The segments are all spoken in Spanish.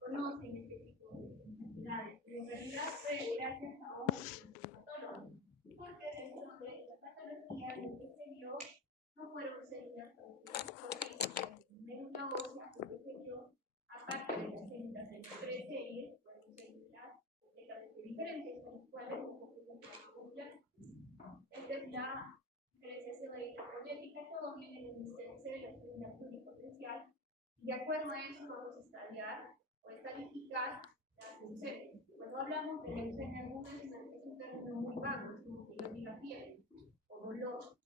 conocen este tipo de enfermedades, pero en realidad fue gracias a un patólogo, porque dentro de la patología lo que se vio no fueron células proteínas de médula ósea, lo que se vio, aparte de las células de preseries, fueron células completamente diferentes, con las cuales nosotros llamamos plaques. Esta es la diferenciación electrofonética, todo viene en el CNC de la célula pluripotencial, y de acuerdo a eso vamos a estadiar o estadificar las leucemias. Cuando hablamos de leucemia aguda es un término muy vago, es como que yo diga fiebre o dolor.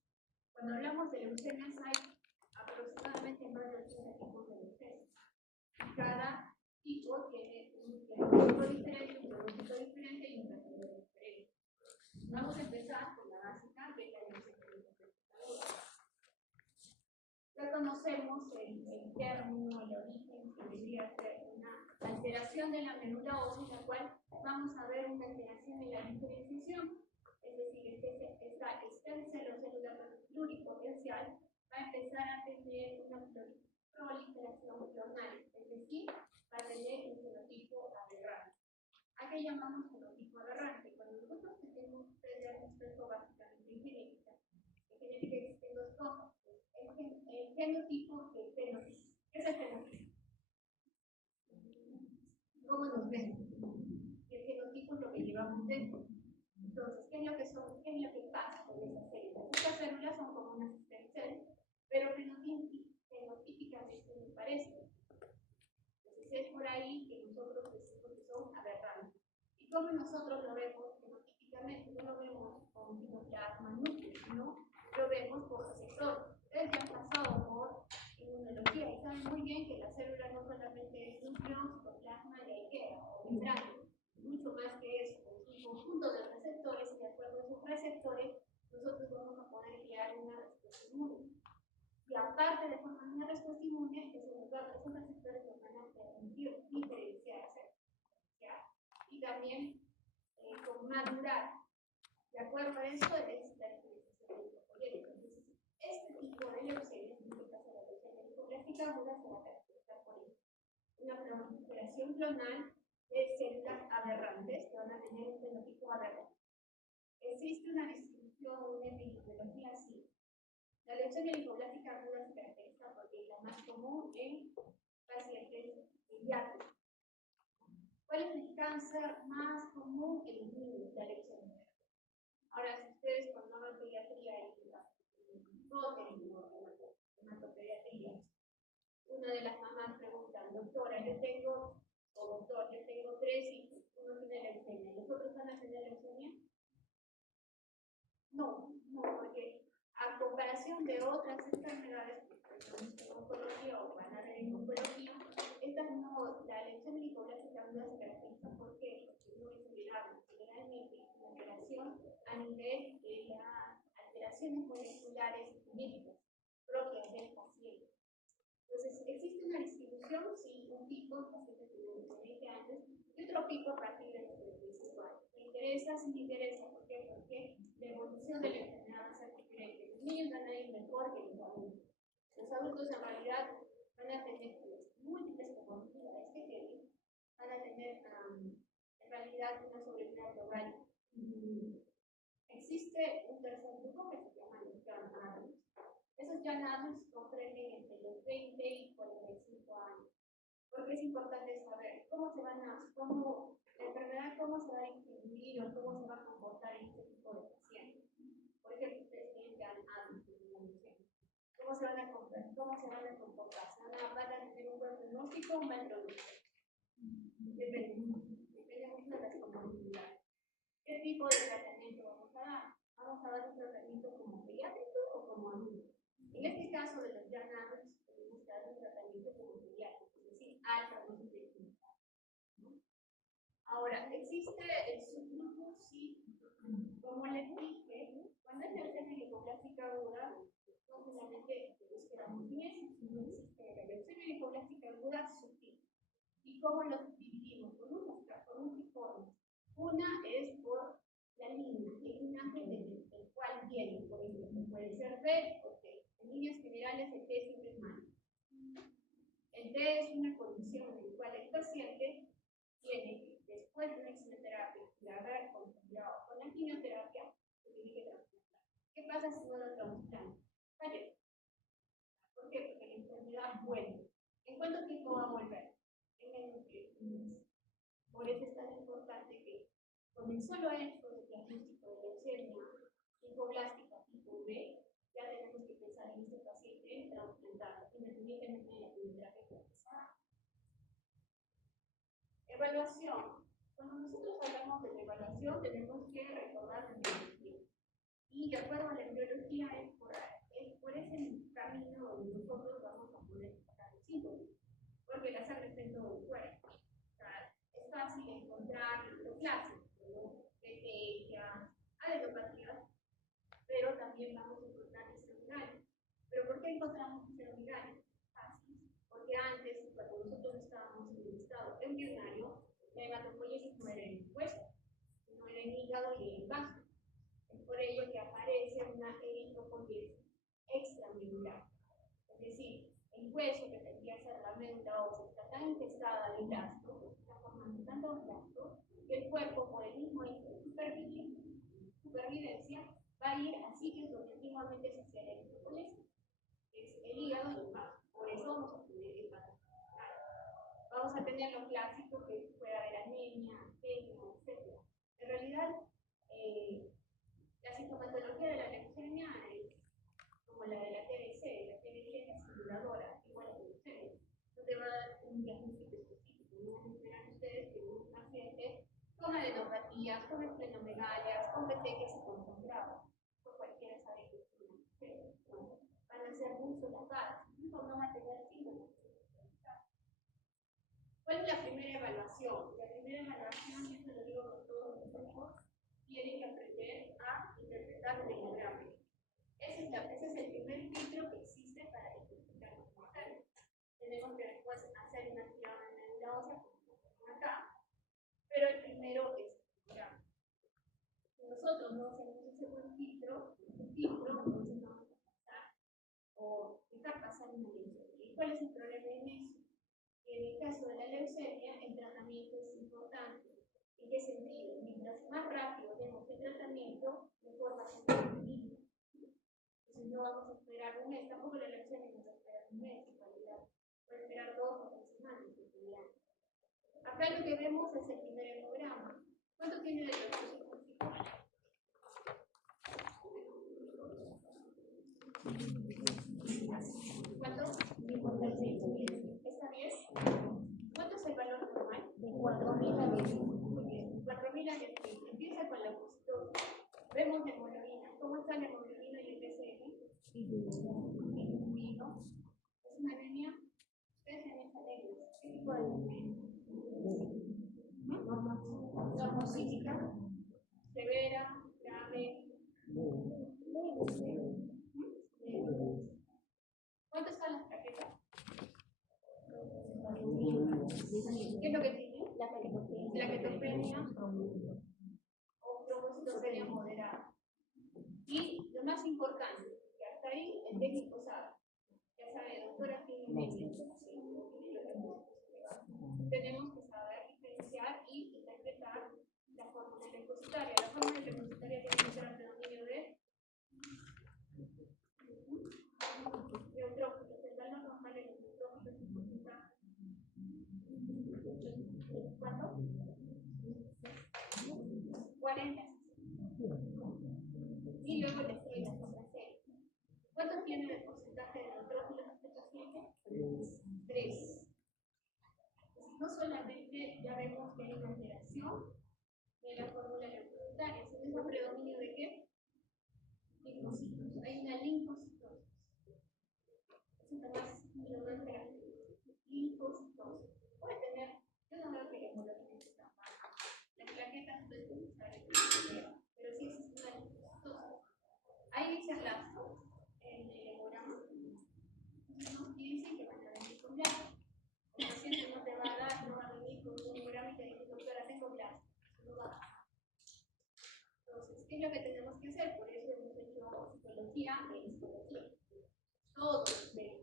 Cuando hablamos de leucemias hay aproximadamente más de 80 tipos de leucemias. Cada tipo tiene un diagnóstico diferente, un pronóstico diferente y un tratamiento diferente. Vamos a empezar con la básica de la leucemia linfocítica. Ya conocemos el término, el origen, que debería ser una alteración de la médula ósea, en la cual vamos a ver una alteración en la diferenciación, es decir, esta stem cell o célula pluripotencial va a empezar a tener una proliferación clonal, es decir, va a tener un fenotipo aberrante. ¿A qué llamamos fenotipo aberrante? Cuando nosotros tenemos respecto básicamente en genética existen dos cosas. El genotipo y el fenotipo. ¿Qué es el fenotipo? ¿Cómo nos vemos? Y el genotipo es lo que llevamos dentro. Entonces, ¿qué es lo que pasa con esas células? Estas células son como unas stem cells, pero fenotípicamente se parecen. Entonces, es por ahí que nosotros decimos que son aberrantes. ¿Y cómo nosotros lo vemos fenotípicamente? No lo vemos con citoplasma núcleo, ¿no? Lo vemos por receptor. Ustedes ya han pasado por inmunología y saben muy bien que la célula no solamente es núcleo, citoplasma y ahí queda, o membrana, mucho más que eso. Es un conjunto de receptores y de acuerdo a esos receptores nosotros vamos a poder crear una respuesta inmune. Y aparte de formar una respuesta inmune, esos receptores nos van a permitir diferenciarse, ¿ya? Y también con madurar. De acuerdo a eso es la diferenciación electroforética. Entonces, este tipo de leucemia, en este caso la leucemia linfoblástica aguda, se va a caracterizar por eso. Una proliferación clonal de células aberrantes que van a tener un fenotipo aberrante. Existe una distribución, una epidemiología así. La leucemia linfoblástica aguda se caracteriza porque es la más común en pacientes pediátricos. ¿Cuál es el cáncer más común en los niños? La leucemia. Ahora, si ustedes cuando hagan pediatría y no tenemos hematopediatría, una de las mamás pregunta, doctora, yo tengo 3 hijos, uno tiene leucemia, ¿los otros van a tener leucemia? No, porque a comparación de otras enfermedades, como oncología o van a ver en oncología, estas no, la leucemia linfoblástica aguda se caracteriza porque no es heredable. Generalmente es una alteración a nivel de las alteraciones moleculares genéticas propias del paciente. Entonces, existe una distribución, sí, un pico en pacientes de 20 años y otro pico a partir de los 35 años. ¿Me interesa? Sí me interesa. ¿Por qué? Porque la evolución de la enfermedad va a ser diferente. Los niños van a ir mejor que los adultos. Los adultos en realidad van a tener múltiples comorbilidades que tienen, van a tener en realidad una sobrevida global. Existe un tercer grupo que se llama los young adults. Esos young adults comprenden entre los 20 y 45 años. Porque es importante saber cómo la enfermedad, cómo se va a influir o cómo se va a comportar en este tipo de pacientes. Por ejemplo, ustedes tienen young adults, ¿cómo se van a comportar? ¿Van a tener un buen pronóstico o un mal pronóstico? Depende mucho de las comorbilidades. ¿Qué tipo de tratamiento vamos a dar? ¿Vamos a dar un tratamiento como pediátrico o como adulto? En este caso de los young adults, tenemos que dar un tratamiento como pediátrico, es decir, alta dosis de quimioterapia. Ahora, existe el subgrupo, sí, como les dije, cuando es leucemia linfoblástica aguda, no solamente esperamos bien, sino existe la leucemia linfoblástica aguda subtipo. ¿Y cómo los dividimos? Por un tricornio. Una es por la línea, el linaje del cual viene, por ejemplo, puede ser B o T. En líneas generales, el T siempre es malo. El T es una condición en la cual el paciente tiene que, después de una quimioterapia, de haber continuado con la quimioterapia, se tiene que trasplantar. ¿Qué pasa si no lo trasplanta? Fallece. ¿Por qué? Porque la enfermedad vuelve. ¿En cuánto tiempo va a volver? En menos de un mes. Por eso es tan importante que con el solo hecho de diagnóstico de leucemia linfoblástica tipo B, ya tenemos que pensar en este paciente en trasplantar, independientemente de la quimioterapia que empezara. Evaluación. Cuando nosotros hablamos de la evaluación, tenemos que recordar la embriología. Y de acuerdo a la embriología, es por ese camino donde nosotros vamos a poder tratar los síntomas. Porque la sangre está en todo el cuerpo. O sea, es fácil encontrar lo clásico, ¿no? Petequias, adenopatías, pero también vamos a encontrar extraordinarios. ¿Pero por qué encontramos extraordinarios? Fácil. Porque antes, cuando nosotros estábamos en el estado embrionario, la hematopoiesis no era en el hueso, no era en el hígado y en el vaso. Es por ello que aparece una eritropoiesis extramedular. Es decir, el hueso que tendría que ser la médula ósea está tan infestada de blasto, está formando tantos blastos, que el cuerpo, por el mismo hecho de supervivencia, va a ir a sitios donde antiguamente se hacía la eritropoiesis, que es el hígado y el vaso. Por eso vamos a tener hepatitis. Vamos a tener lo clásico que puede haber anemia, etc. En realidad, la sintomatología de la leucemia es como la de la TBC. La TBC es la simuladora, igual a la leucemia. No te va a dar un diagnóstico específico. No van a esperar ustedes que un paciente con adenopatías, con esplenomegalia, con petequias y con sangrado. Por cualquiera sabe que es una leucemia. Van a ser muy solapadas, no van a tener síntomas. ¿Cuál es la primera evaluación? La primera evaluación, y esto lo digo con todos los grupos, tienen que aprender a interpretar el hemograma. Ese es el primer filtro que existe para identificar los mortales. Tenemos que después hacer una actividad en la médula ósea, como acá, pero el primero es el hemograma. Si nosotros no hacemos ese buen filtro, entonces no vamos a pasar o dejar pasar una leucemia. ¿Y cuál es el problema en eso? En el caso de la leucemia, el tratamiento es importante. ¿En qué sentido? Mientras más rápido demos el tratamiento, mejor va a ser el tratamiento. Entonces no vamos a esperar un mes, tampoco la leucemia no va a esperar un mes, en realidad. Va a esperar 2 o 3 semanas. Acá lo que vemos es el primer hemograma. ¿Cuánto tiene de leucemia? ¿Cuánto? 56. ¿Está bien? ¿Cuánto es el valor normal? De 4.000 a 10.000. Muy bien, 4.000 a 10.000. Empieza con la leucocitosis. Vemos la hemoglobina. ¿Cómo está la hemoglobina y el PCM? Disminuido. ¿Es una anemia? ¿Ustedes tienen anemia? ¿Qué tipo de anemia? Normocítica, severa, grave. ¿Cuánto están las plaquetas? ¿Qué es lo que tiene? La ketopenia o trombocitopenia moderada. Y lo más importante, que hasta ahí el técnico sabe. Ya sabe, doctora, tiene anemia. Tenemos que saber diferenciar y interpretar la fórmula leucocitaria. La fórmula leucocitaria tiene que ser ante dominio de neutrófilos. El valor normal de los neutrófilos es porcentaje. ¿Cuánto? 40. Y luego le sigue la otra serie. ¿Cuánto tiene el porcentaje de neutrófilos este paciente? 3. No solamente ya vemos que hay una alteración de la fórmula leucocitaria, sino un predominio de qué? Linfocitos. Hay una linfocitosis. Eso es lo más grande. Linfocitosis. Puede tener, yo no veo que la hemoglobina esté tan baja. Las plaquetas no pueden utilizar el pero sí existe una linfocitosis. Hay dice en el hemograma. Entonces nos dicen que van a venir con blastos. El paciente no te va a dar, no va a venir con un hemograma y te dice, doctora, tengo blastos. No va a pasar. Entonces, ¿qué es lo que tenemos que hacer? Por eso hemos hecho psicología e histología. Todos ven.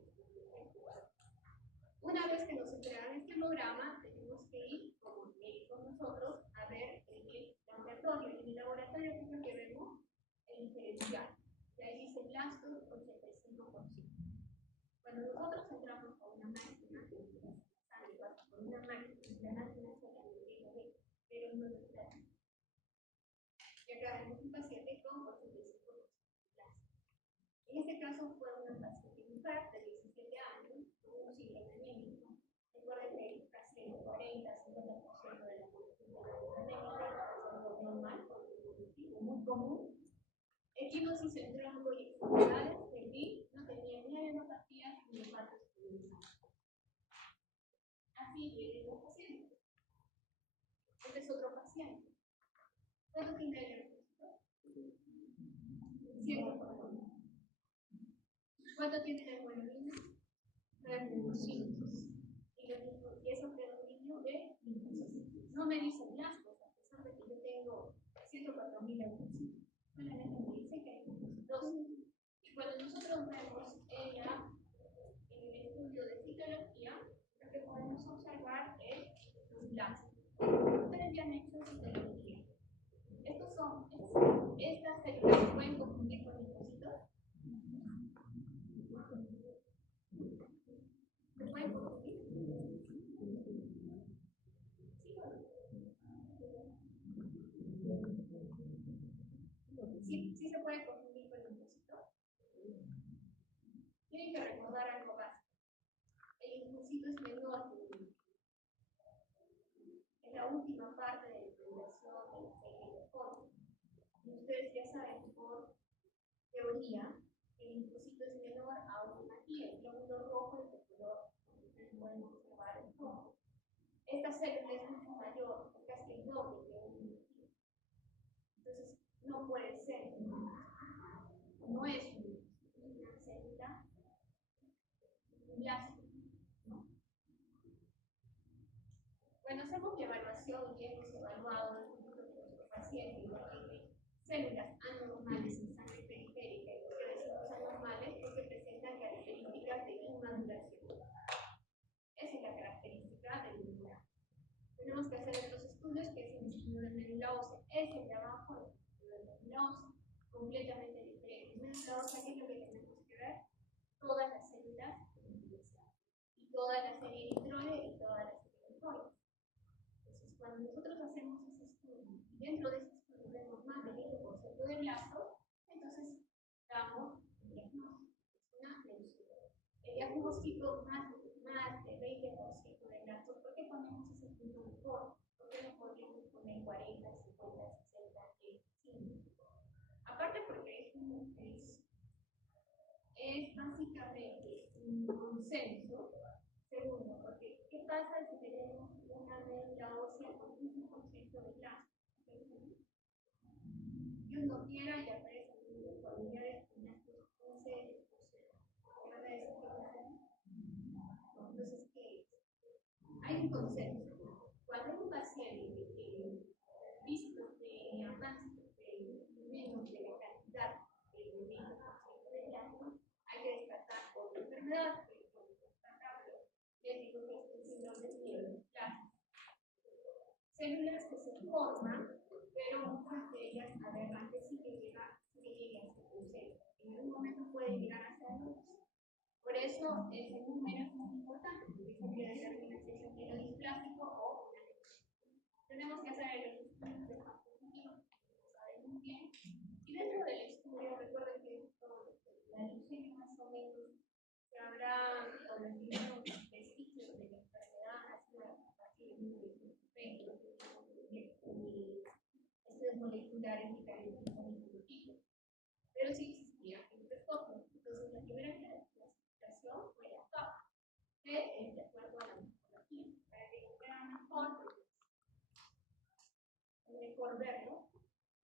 Una vez que nos entregan este hemograma tenemos que ir como médicos nosotros a ver en el laboratorio. En el laboratorio, ¿qué es lo que vemos? El diferencial. Y ahí dice blasto 85%. Cuando nosotros entramos con una máquina, con una máquina, la máquina se la ve, pero no lo está. Y acá vemos un paciente con 85% de blasto. En este caso fue una paciente mujer de 17 años con un síndrome anémico. Recuerden que casi el 40-50% de la población anémica es algo normal, muy común. Equimosis en tronco y extremidades, de mí no tenía ni adenopatías ni partos estabilizados. Así vienen los pacientes. Este es otro paciente. ¿Cuánto tiene el repositor? 100%. ¿Cuánto tiene la hemoglobina? 9.5. Y eso predominio de linfocitos. No me dice blastos, a pesar de que yo tengo 104.000 leucocitos. Solamente me dice que hay 2. Y cuando nosotros vemos en el estudio de citología, lo que podemos observar es los blastos. Ustedes ya han hecho citología. Estas células se pueden confundir con linfocitos. ¿Se pueden confundir? Sí se puede confundir con linfocitos. Tienen que recordar algo básico. El linfocito es menor que un linfocito. Es la última parte de la implementación del linfocito. Y ustedes ya saben por teoría que el linfocito es menor a una T. El glóbulo rojo es de color, ustedes pueden observar el rojo. Esta célula es mucho mayor, casi el doble que un linfocito. Entonces, no puede ser. No es una célula blástica. Cuando hacemos la evaluación y hemos evaluado nuestro paciente y tiene células anormales en sangre periférica, y porque decimos anormales porque presentan características de inmaduración. Esa es la característica del inmaduración. Tenemos que hacer otros estudios, que es el estudio de médula ósea. Es el trabajo del estudio de médula ósea, completamente diferente. Médula ósea, ¿qué es lo que tenemos que ver? Todas las células y toda la serie eritroide y toda la serie linfoide. Entonces, cuando nosotros hacemos ese estudio y dentro de ese estudio vemos más del 20% de blastos, entonces damos el diagnóstico. Es una leucemia. El diagnóstico más de 20% de blastos. ¿Por qué ponemos ese punto mejor? ¿Por qué no podríamos poner 40, 50, 60, 85? Aparte porque es básicamente un consenso. Segundo, porque ¿qué pasa si tenemos una médula ósea con 1% de blastos? Dios no quiera y aparecen los familiares con blastos 11%. Entonces, ¿qué es? Hay un consenso. Cuando hay un paciente que tiene vistos de avance de menos de la cantidad de 20% de blastos, hay que descartar otra enfermedad. Les digo que es el síndrome de mieloplasma. Células que se forman, pero muchas de ellas adelante sí que llegan a ser concentradas. En algún momento pueden llegar a ser luz. Por eso ese número es muy importante, porque eso quiere determinar si es un mielodisplásico o una leucemia. Tenemos que hacer el estudio de más positivo, lo saben muy bien. Y dentro del estudio, recuerden que la leucemia más o menos que habrá tenido vestigios de la enfermedad a partir de 1920, estudios moleculares y característicos tipo. Pero sí existía el microscopio. Entonces, la primera clasificación fue la CAP, que es de acuerdo a la morfología. Para que lo vean mejor verlo,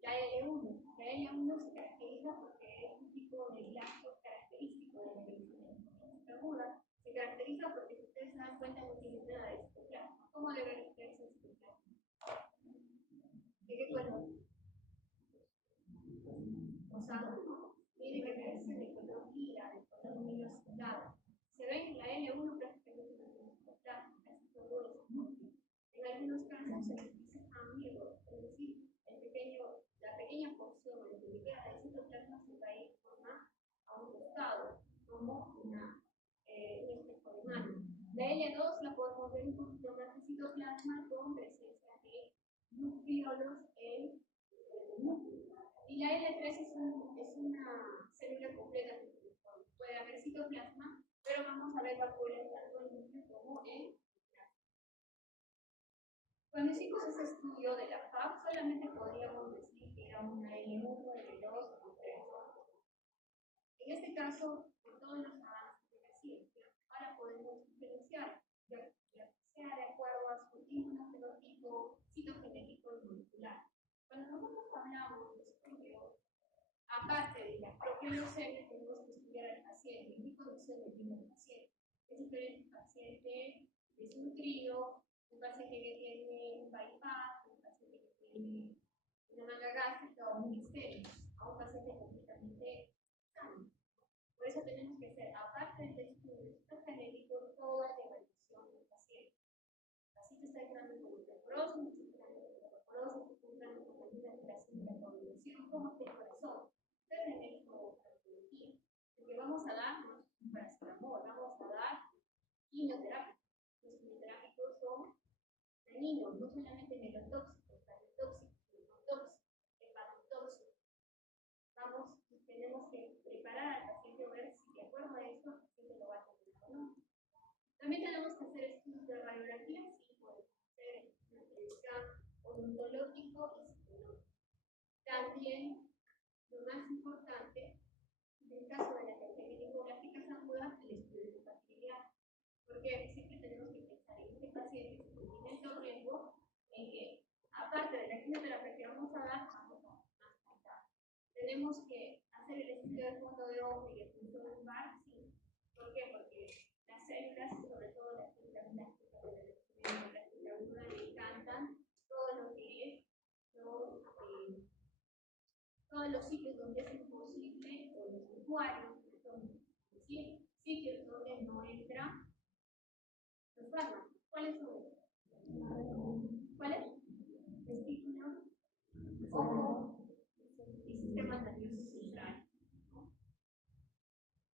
la L1. La L1 se caracteriza porque es un tipo de blasto característico de la leucemia aguda. Se caracteriza porque, si ustedes se dan cuenta, no tiene nada de citoplasma. ¿Cómo debe verse el citoplasma? ¿De qué color? Rosado, ¿no? Tiene que verse de color lila, de color medio azulado. Se ve en la L1 prácticamente no tiene citoplasma, casi todo algunos casos se utiliza amigo, es decir, la pequeña porción que le queda de citoplasma se va a ir a un costado, como un espejo de mano. La L2 la podemos ver un poquito más de citoplasma con presencia de nucleolos en el núcleo. Y la L3 es una célula completa que puede haber citoplasma, pero vamos a ver vacuolas tanto en el núcleo como en la. Cuando hicimos ese estudio de la FAB, solamente podríamos decir que era una L1, L2 o 3. En este caso, con todos los avances de la ciencia, ahora podemos diferenciar, ya sea de acuerdo a su inmunofenotipo, citogenético y molecular. Cuando nosotros hablamos de estudio, aparte de la propia leucemia, tenemos que estudiar al paciente, en qué condiciones vive el paciente. Es diferente un paciente desnutrido, un paciente que tiene un bypass, un paciente que tiene una manga gástrica o un estéril, a un paciente completamente sano. Por eso tenemos que hacer, aparte del estudio citogenético, toda la evaluación del paciente. Así te está entrando con osteoporosis, te está entrando con osteoporosis, te está entrando con alguna alteración de la coagulación, como el corazón. Ustedes en médico o cardiología. Lo que vamos a dar no es un paracetamol, vamos a dar quimioterapia. Los quimioterápicos son dañinos, no solamente neurotóxicos, cardiotóxicos, neurotóxicos, hepatotóxicos. Tenemos que preparar al paciente o ver si de acuerdo a esto el paciente lo va a tener o no. También tenemos que hacer estudios de radiografía, sí, podemos hacer una revisión odontológico y psicológico. También, lo más importante, en el caso de las plásticas agudas, el estudio de compatibilidad. Porque siempre tenemos que pensar en este paciente que tiene alto riesgo, en que, aparte de la quimioterapia que vamos a dar, vamos a tratar. Tenemos que hacer el estudio del fondo de ojo y el punto lumbar, sí. ¿Por qué? Porque las células, sobre todo las células plásticas de la plástica aguda, le encantan todo lo que es todos los sitios donde es imposible, o los usuarios, es decir, sitios donde no entran los fármacos. ¿Cuáles son estos? ¿Cuáles? Testículos, ojo y sistema nervioso central. ¿No?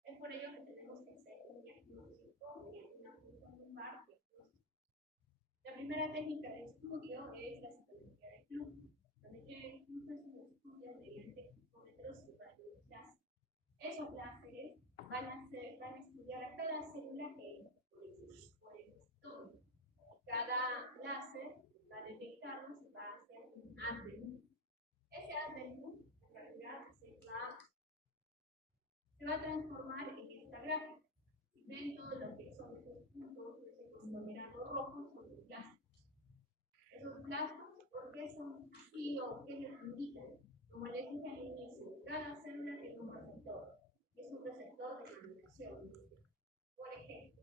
Es por ello que tenemos que hacer un diagnóstico mediante una función lumbar diagnóstico. La primera técnica de estudio es la citología de flujo. La citología de flujo es un estudio mediante flujómetros y rayos láser. Esos láseres van a estudiar a cada célula que entra por el estómago. Cada láser va a detectarlos y va a hacer un adeno. Ese adeno, en realidad, se va a transformar en esta gráfica. Si ven todo lo que son esos puntos, ese conglomerado rojo, son los plastos. Esos plastos, ¿por qué son así o qué les indican? Como les dije al inicio, cada célula tiene un receptor. Es un receptor de comunicación. Por ejemplo,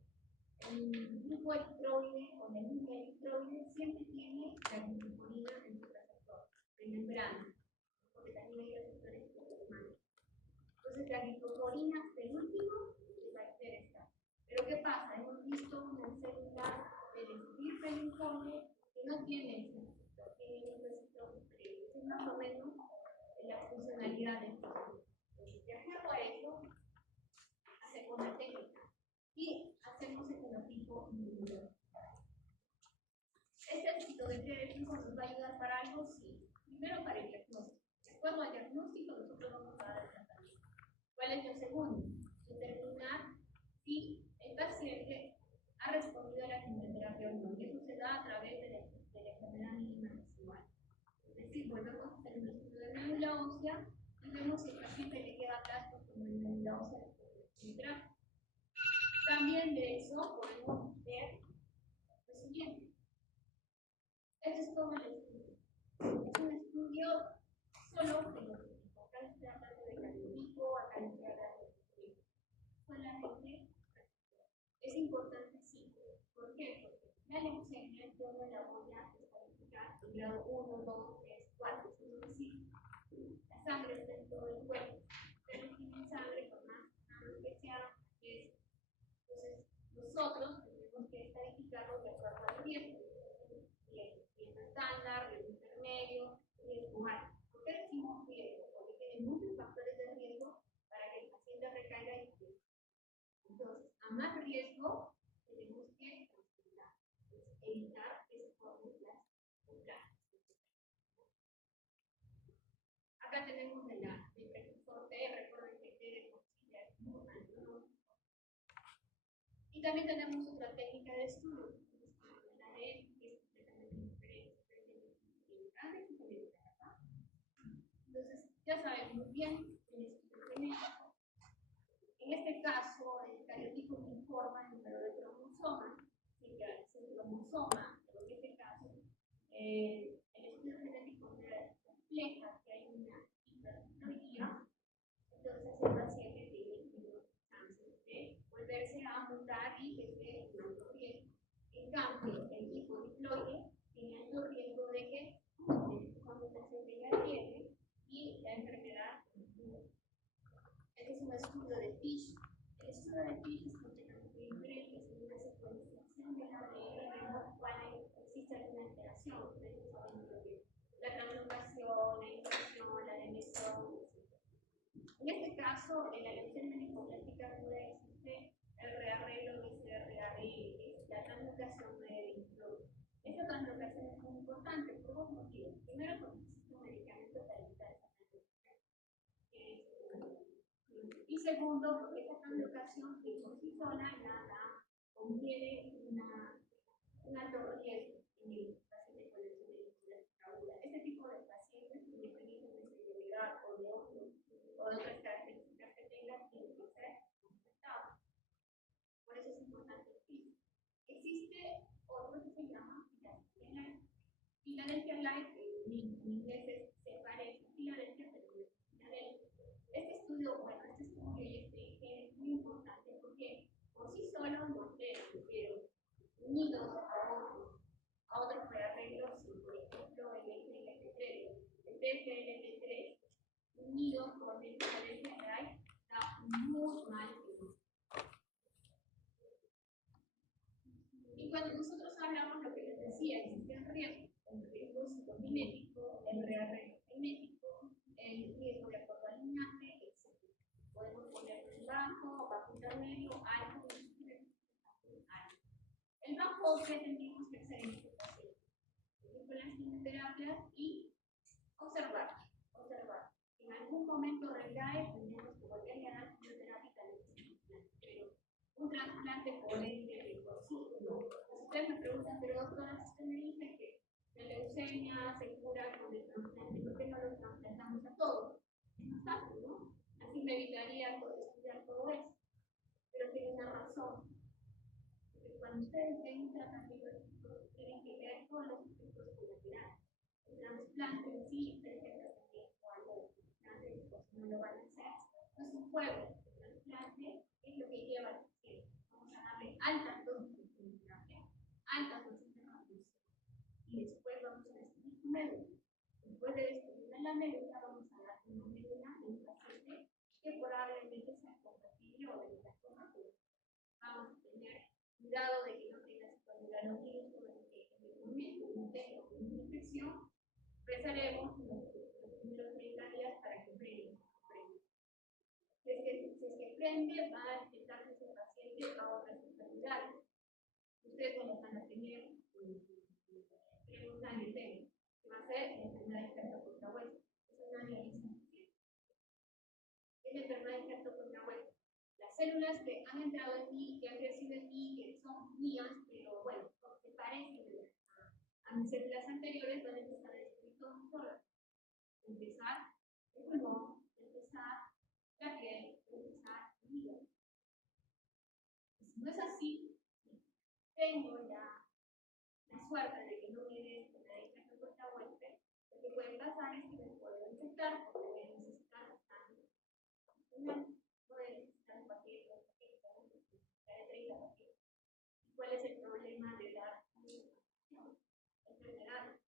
el grupo eritroide o la línea eritroide siempre tiene la glicoporina en su receptor, en membrana, porque también hay receptores plasmáticos. Entonces, la glicoporina del último va a interesar. Pero ¿qué pasa? Hemos visto una célula del estirpe linfoide que no tiene ese receptor, tiene un receptor diferente. Es más o menos la funcionalidad del receptor. De acuerdo a eso, hacemos la técnica y hacemos el fenotipo individual. ¿Este citología de flujo nos va a ayudar para algo? Sí. Primero para el diagnóstico. De acuerdo al diagnóstico, nosotros vamos a dar el tratamiento. ¿Cuál es el segundo? Determinar si el paciente ha respondido a la quimioterapia o no. Y eso se da a través de la enfermedad mínima residual. Es decir, volvemos a hacer un estudio de médula ósea y vemos si el paciente le queda plasma como en médula ósea después de la quimioterapia. También de eso podemos ver lo siguiente. Este es todo el estudio. Es un estudio solo fenotípico. Acá les estoy hablando de cardiotipo, acá les estoy hablando de solamente. Es importante, sí. ¿Por qué? Porque la leucemia yo no la voy a descalificar en grado 1, 2, 3, 4. Es decir, la sangre está en todo el cuerpo. Ustedes tienen sangre por más que sea. Entonces, nosotros tenemos que estadificarlo de acuerdo al riesgo. Bien. evitar que se formen las plagas. Acá tenemos el precursor T, recuerden que T de por sí ya es muy alto. Y también tenemos otra técnica de estudio, la ADN, que es completamente diferente. Entonces, ya saben muy bien el estudio genético. En este caso, el cariotipo me informa el número de cromosomas, si el cromosoma, pero en este caso, el estudio genético refleja que hay una hiperploidía, entonces el paciente tiene cáncer de volverse a mutar y que esté en alto riesgo. En cambio, el tipo diploide tiene alto riesgo de que cuando la ya tiene y la enfermedad. Este es un estudio de Fish. El estudio de Fish es completamente diferente, es una secuenciación del ADN en la cual existe alguna alteración. La translocación, la inserción, la deleción, etc. En este caso, en la elección genética pura existe el rearreglo de ese RARN, la translocación de diploide. Esta translocación es muy importante por dos motivos. Primero, porque existe un medicamento para evitar esta translocación. Y segundo, porque esta translocación de por sí sola nada confiere un alto riesgo en el paciente con lesión de discapacidad aguda. Este tipo de pacientes, independientemente de edad o de otras características que tengan, tienen que ser afectados. Por eso es importante el FIL. Existe otro que se llama Philadelphia Life, en inglés se parece a Philadelphia, pero no es Philadelphia. Este estudio y este es muy importante porque por sí solo no pero unidos a otros rearreglos, por ejemplo el FLT3. El FLT3 unido con el FLT está muy mal. Y cuando nosotros hablamos, lo que les decía, existen riesgos, el riesgo citogenético, el rearreglo genético, el riesgo de acuerdo al linaje, etc. Podemos ponerlo en bajo, bajo intermedio, alto, alto. El bajo, ¿qué tendríamos que hacer en este paciente? Con las quimioterapias y observar. En algún momento recae, tendríamos que volver a dar quimioterapia y pero un trasplante por el de por sí, no. Ustedes me preguntan, pero doctora, usted me dice que la leucemia se cura con el trasplante, ¿por qué no lo trasplantamos a todos? Es más fácil, ¿no? Así me evitaría estudiar todo eso. Pero tiene una razón. Porque cuando ustedes ven un tratamiento, tienen que ver todos los efectos colaterales. El trasplante en sí, por ejemplo, cuando no lo van a hacer, no es un juego. El trasplante es lo que lleva al paciente. Vamos a darle altas dosis de quimioterapia, altas dosis de radiación. Y después vamos a destruir su médula. Después de destruir la médula, vamos a dar una médula en un paciente que probablemente sea compatible o de la forma que vamos a tener cuidado de que no tenga citogranulina, porque en el momento de un tenga una infección, rezaremos los primeros 30 días para que prenda. Si es que prende, va a enfrentarse ese paciente a otras enfermedades. Ustedes no lo van a tener en un año que va a ser la enfermedad de Hepatocontrahueso. Eso nadie dice. Es la enfermedad de Hepatocontrahueso. Las células que han entrado en mí, que han crecido en mí, que son mías, pero bueno, se parecen a mis células anteriores, van a empezar a destruir todos mis órganos. Empezar el pulmón, empezar la piel, empezar el hígado. Si no es así, tengo ya la suerte de que no me dé una Hepatocontrahueso, lo que puede pasar es que me puedo infectar porque voy a necesitar sangre. Voy a necesitar un paquete, ¿cuál es el problema de dar enfermedades?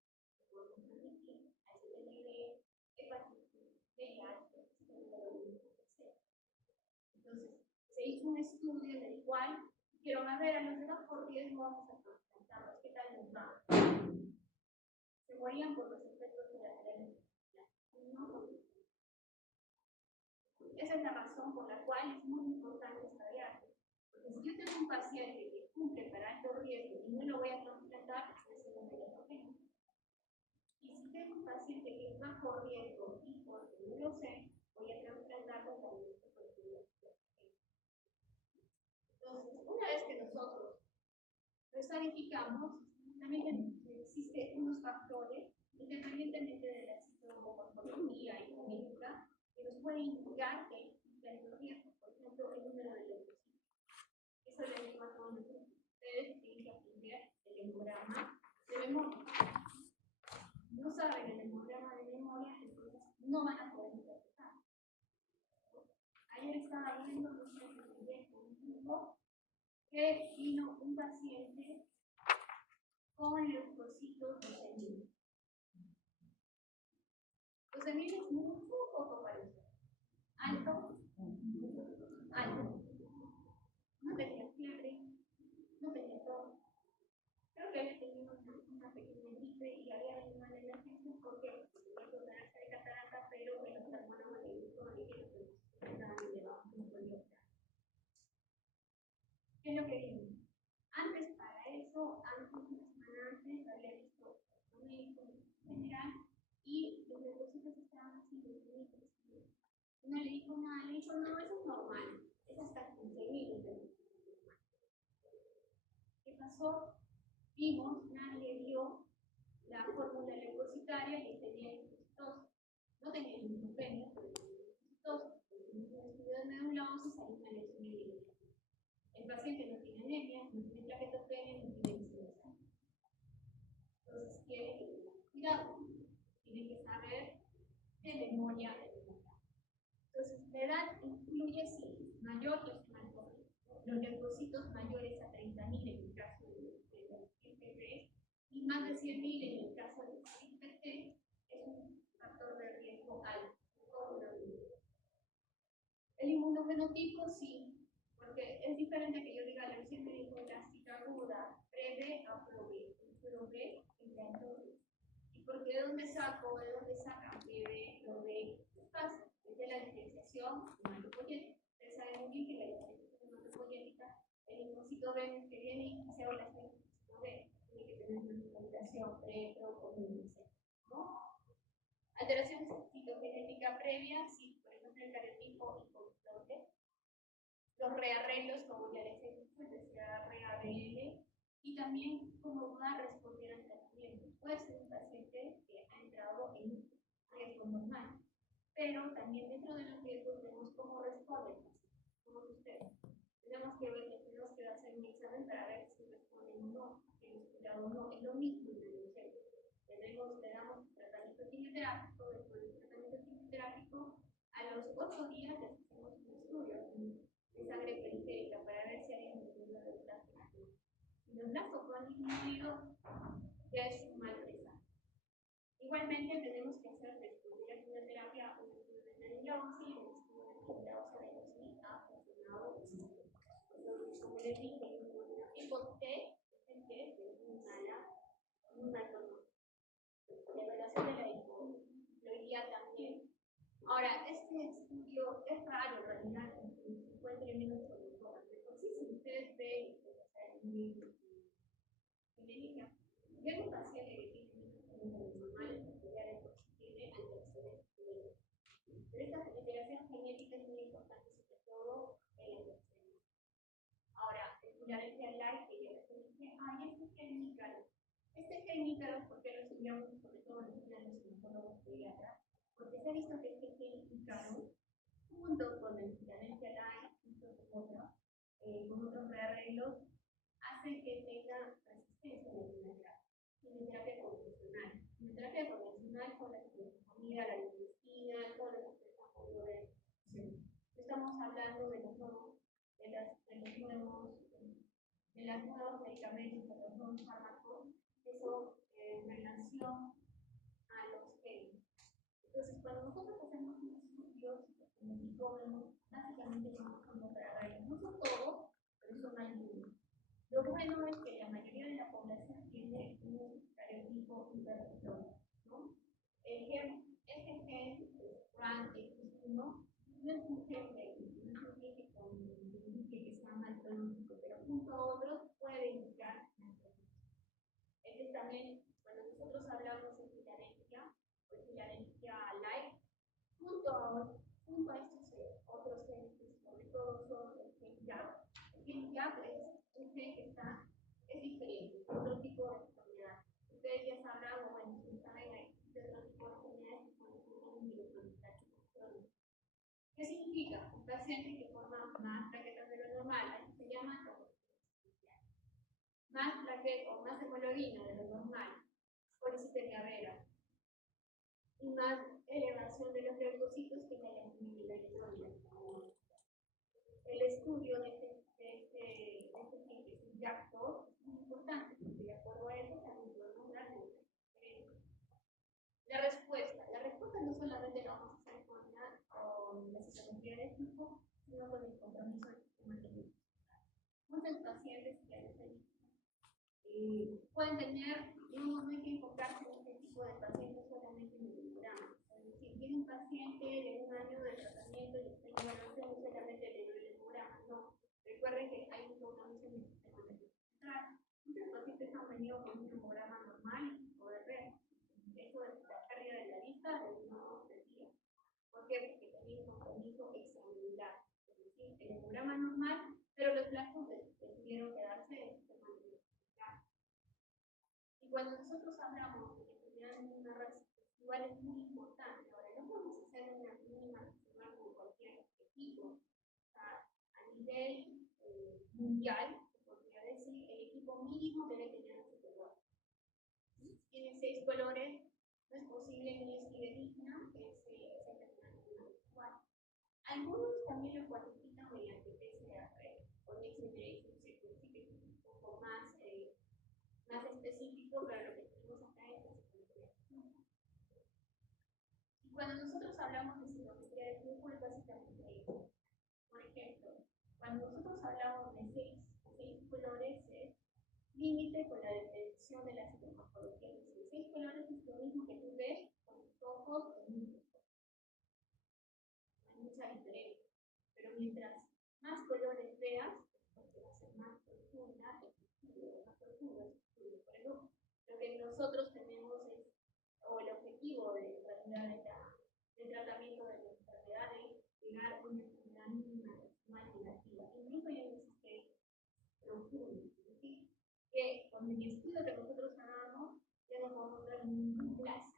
Entonces, se hizo un estudio en el cual dijeron, a ver, a los de bajo riesgo vamos a trasplantarlos, ¿qué tal nos va? Se morían por los efectos colaterales. No. Esa es la razón por la cual es muy importante saber. Porque si yo tengo un paciente que cumple para alto riesgo y no lo voy a trasplantar, bajo riesgo y porque no lo sé, voy a trasplantarlo también. Entonces, una vez que nosotros lo estadificamos, también existen unos factores, independientemente de la citomorfología y genética, que nos pueden indicar que existen los riesgos, por ejemplo, el número de leucocitos. Eso le digo a todos ustedes, tienen que aprender el hemograma de memoria. No saben el hemograma de memoria, entonces no van a poder interpretar. Ayer estaba viendo, no sé si con un grupo, que vino un paciente con leucocitos 12.000. 12.000 es mucho o poco para usted. Alto, alto. No tenía fiebre, no tenía tos. Creo que había tenido una pequeña gripe y había venido a la emergencia porque tenía que operarse de catarata, pero el oftalmólogo le dijo que los estaban elevados, no podía operar. ¿Qué es lo que vimos? Antes, para eso, antes, una semana antes, había visto un médico general y los leucocitos estaban así, no le dijo nada, le dijo, no, eso es normal, eso está conseguido. ¿Qué pasó? Vimos, nadie vio la fórmula leucocitaria y tenía leucocitosis. No tenía linfopenia, pero tenía leucocitosis. Un estudio de medulosis, hay una leucemia. El paciente no tiene anemia, no tiene plaquetopenia, no tiene disfunción. Entonces, tiene que tener cuidado. Tiene que saber de memoria. Entonces, la edad influye si mayor es mayor. Los leucocitos mayores a 30.000 en el caso del IPP y más de 100.000 en el caso del IPT es un factor de riesgo alto. El inmunofenotipo sí, porque es diferente que yo diga leucemia linfoblástica aguda, breve a PROB. PROB es de alto riesgo. ¿Y por qué de dónde saco? ¿De dónde sacan PROB? PROB es fácil, es de la diferenciación hematopoyética. Ustedes saben muy bien que la diferenciación hematopoyética, el linfocito B que viene y se habla de linfocito B, tiene que tener una localización pre-pro-comunicación, ¿no? Alteraciones citogenética previa, sí, por ejemplo el cariotipo y politrote. Los rearreglos, como ya les he dicho, decía RABL, y también cómo va a responder al tratamiento. Puede ser un paciente que ha entrado en un riesgo normal, pero también dentro de los riesgos vemos cómo responde el paciente, como ustedes. Tenemos que ver, tenemos que hacer un examen para ver si responden o no, si hemos curado o no. Es lo mismo en el leucemia. Le damos tratamiento quimioterápico, después del tratamiento quimioterápico, a los 8 días les hacemos un estudio de sangre periférica para ver si hay un deterioro del plasma. Si los blastos no han disminuido, ya es un mal presagio. Igualmente tenemos que hacer después de la quimioterapia un estudio de médula ósea y el estudio de médula ósea de los sí ha funcionado. Entonces, como les dije, el tipo T es el que es un mal pronóstico. La evaluación de la disponibilidad también. Ahora, este estudio es raro, en realidad, que se encuentre menos protocolo. Por sí, si ustedes ven, genética, ya un paciente que tiene menos normal, ya por sí tiene antecedentes genéticos. Pero esta alteración genética es muy importante, sobre todo en la leucemia. Ahora, el Philadelphia Light, que yo les dije, este es genícaro. Este es genícaro porque lo estudiamos sobre todo los hematólogos pediatras, porque se ha visto que este genícaro, junto con el Philadelphia Light, junto con otros rearreglos, hace que tenga resistencia a la quimioterapia convencional. Quimioterapia convencional con la quimioterapia, la leucemia, todo lo que ustedes han podido ver. No estamos hablando de los nuevos, de los nuevos medicamentos, de los nuevos fármacos, que son en relación a los genes. Entonces, cuando nosotros hacemos un estudio psicogenético, básicamente vamos a encontrar, no son todos, pero son algunos. Lo bueno es que la mayoría de la población tiene un cariotipo hipertrofio, ¿no? El gen, este gen, RANX1, no es un gen médico, no es un gen que indique que sea mal pronóstico, pero junto a otros puede indicar mal pronóstico. Este también, cuando nosotros hablamos de Philadelphia, pues Philadelphia ¿Qué significa? Un paciente que forma más plaquetas de lo normal, se llama más plaquetas o más hemoglobina de lo normal, policitemia vera, y más elevación de los leucocitos que la electrónica. El estudio de este impacto es muy importante, porque de acuerdo a eso también podemos dar la respuesta no solamente la vamos a hacer con la citología de tipo, sino con el compromiso del sistema nervioso. Muchos pacientes pueden tener, no hay que enfocarse en este tipo de pacientes solamente en el programa. Si tiene un paciente de un año de tratamiento y está evaluación, no solamente el programa, no. Recuerden que hay un compromiso en el sistema nervioso central. Muchos pacientes han venido con un hemograma normal y poder ver. Eso es la pérdida de la vista de 1 o 2 días. ¿Por qué? Porque tenía un compromiso extraangular. Es decir, el hemograma normal, pero los blastos decidieron quedarse en el sistema nervioso central. Y cuando nosotros hablamos de necesidad de una residual es muy importante. Ahora, no podemos hacer una mínima residual con cualquier equipo. A nivel mundial, se podría decir, el equipo mínimo debe tener 7 colores. Si tiene 6 colores, no es posible ni es fidedigna ese residual. Algunos también lo cuantifican mediante PCR o Next Generation Sequencing, que es un poco más específico, pero lo que tenemos acá es la citología. Y cuando nosotros hablamos de citología de flujo, es básicamente eso. Por ejemplo, cuando nosotros hablamos de 6 colores, es límite con la detección de la citomorfología. Es decir, 6 colores es lo mismo que tú ves con tus ojos en un microscopio. No hay mucha diferencia. Pero mientras más colores veas, porque va a ser más profunda el estudio, más profundo el estudio. Por eso, lo que nosotros tenemos es, o el objetivo de realidad del tratamiento de la enfermedad es llegar a una enfermedad mínima más negativa. Incluso hay un sistema profundo. Es decir, que con el estudio que nosotros hagamos, ya no podemos ver ningún plazo.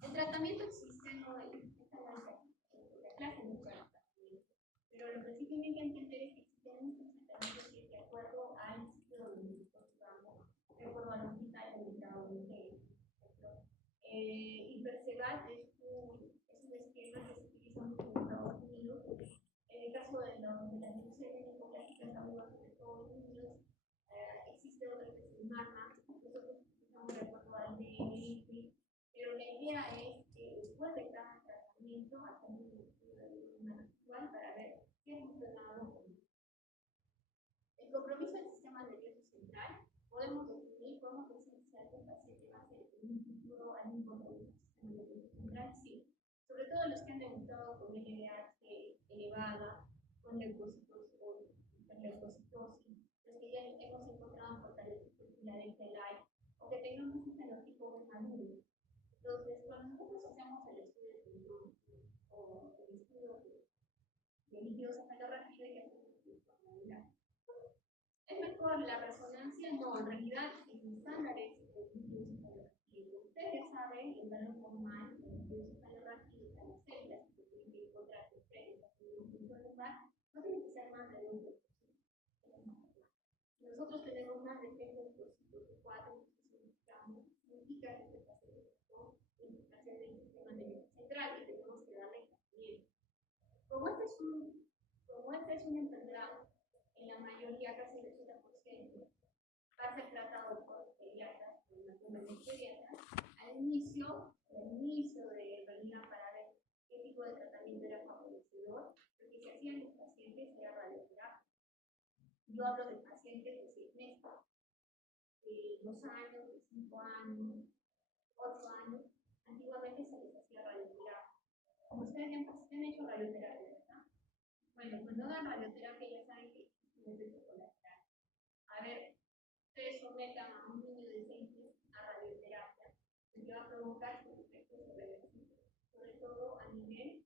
El tratamiento existe, no hay la clase no puede pero lo que sí tienen que entender es que existen muchos tratamientos que de acuerdo al sitio donde nosotros vamos, de acuerdo al hospital donde cada uno esté. Hipercegat es un esquema que se utiliza mucho en Estados Unidos. En el caso de las leucemias linfoclásicas agudas, sobre todo en niños, existe otra que se llama, nosotros utilizamos de acuerdo al DNS, pero la idea es que después de cada tratamiento hacemos un estudio de una residual para ver qué ha funcionado. El compromiso del sistema nervioso central, podemos decir si algún paciente va a ser en un futuro algún compromiso del sistema nervioso central, sí. Sobre todo los que han debutado con LDH elevada, con leucocitos o hiperleucocitosis, los que ya hemos encontrado fortalezas de LIFE, o que tengamos un fenotipo maduro. Entonces, cuando nosotros hacemos el estudio de control o el estudio de líquidos cefalorraquídeo, que hacemos ¿es mejor la resonancia? No, en realidad el estándar es el líquido cefalorraquídeo. Ustedes ya saben, el valor normal del líquido cefalorraquídeo de las células que tienen que encontrar ustedes en un punto normal no tiene que ser más de 1%. Si nosotros tenemos más de 3%, 4%, significa que este paciente con infiltración del sistema nervioso central y tenemos que darle tratamiento. Como esta es una enfermedad, en la mayoría, casi el 80%, va a ser tratado por pediatras, por naturalmente pediatras, al inicio de realidad para ver qué tipo de tratamiento era favorecedor, lo que se hacía en los pacientes era radioterapia. Yo hablo de pacientes de 6 meses, de 2 años, de 5 años, 8 años. Antiguamente se les hacía radioterapia. Como ustedes ya han hecho radioterapia, ¿verdad? Bueno, cuando hagan radioterapia ya saben que existe un efecto colateral. A ver, ustedes sometan a un niño de 6 meses a radioterapia, lo que va a provocar sus efectos irreversibles, sobre todo a nivel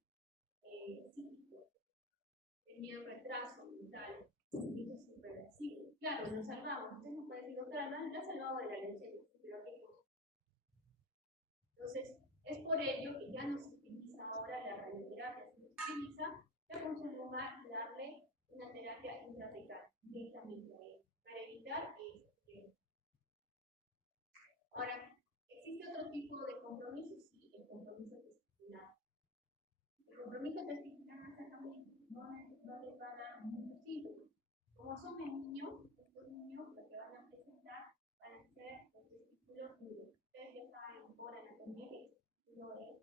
psíquico. Tenía un retraso mental, y eso es irreversible. Claro, lo salvamos. Usted no puede decir, doctora, la ha salvado de la leucemia, pero ¿qué cosa? Entonces, es por ello que ya no se utiliza utiliza la función lumbar de darle una terapia intratecal directamente a él, para evitar este. Ahora, ¿existe otro tipo de compromiso? Sí, el compromiso testicular. El compromiso testicular no le va a dar muchos síntomas. Como son en niños, estos niños lo que van a presentar van a ser los testículos duros. Ustedes ya saben por anatomía que el testículo es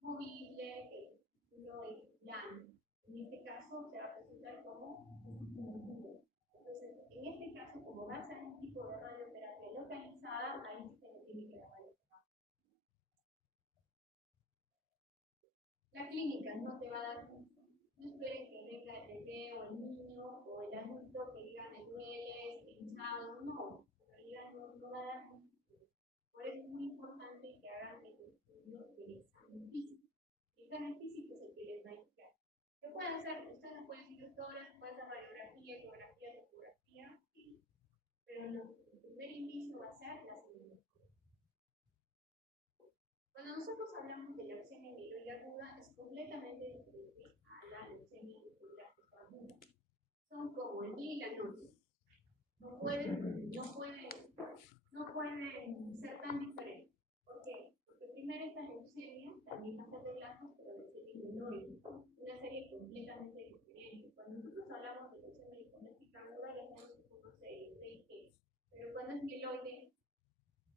movible, que el testículo es llano. En este caso se va a presentar como testículo duro. Entonces, en este caso, como va a ser un tipo de radioterapia localizada, ahí se le tiene que dar radioterapia. La clínica no te va a dar. No esperen que venga el bebé o el niño o el adulto que diga me duele, estoy hinchado. No, en realidad no va a dar. Por eso es muy importante que hagan el estudio del examen físico. El examen físico es el que les va a indicar. ¿Qué pueden hacer? Ustedes me pueden decir, doctora, puede hacer radiografía, ecografía, topografía, sí. Pero el primer indicio va a ser la señal. Cuando nosotros hablamos de leucemia mieloide aguda, es completamente diferente a la leucemia mieloide aguda. Son como el día y la noche. No pueden ser tan diferentes. ¿Por qué? Porque primero esta leucemia también va a ser de blastos, pero leucemia mieloide. Una serie completamente diferente. Cuando nosotros hablamos de leucemia linfocítica aguda, ya sabemos que son 6 G. Pero cuando es mieloide,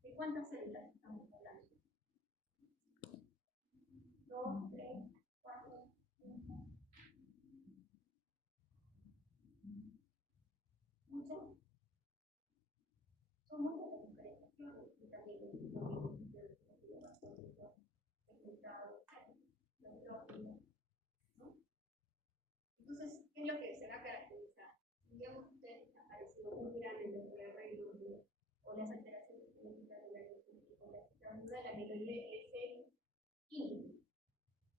¿de cuántas células estamos hablando? 2, 3, 4, 5. Muchas. Son muchas las diferenciaciones y también los entonces, ¿qué es lo que se va a caracterizar? Digamos que ustedes han aparecido muy grandes los rearreglos o las alteraciones genéticas de la leucemia, la mieloide es el índice.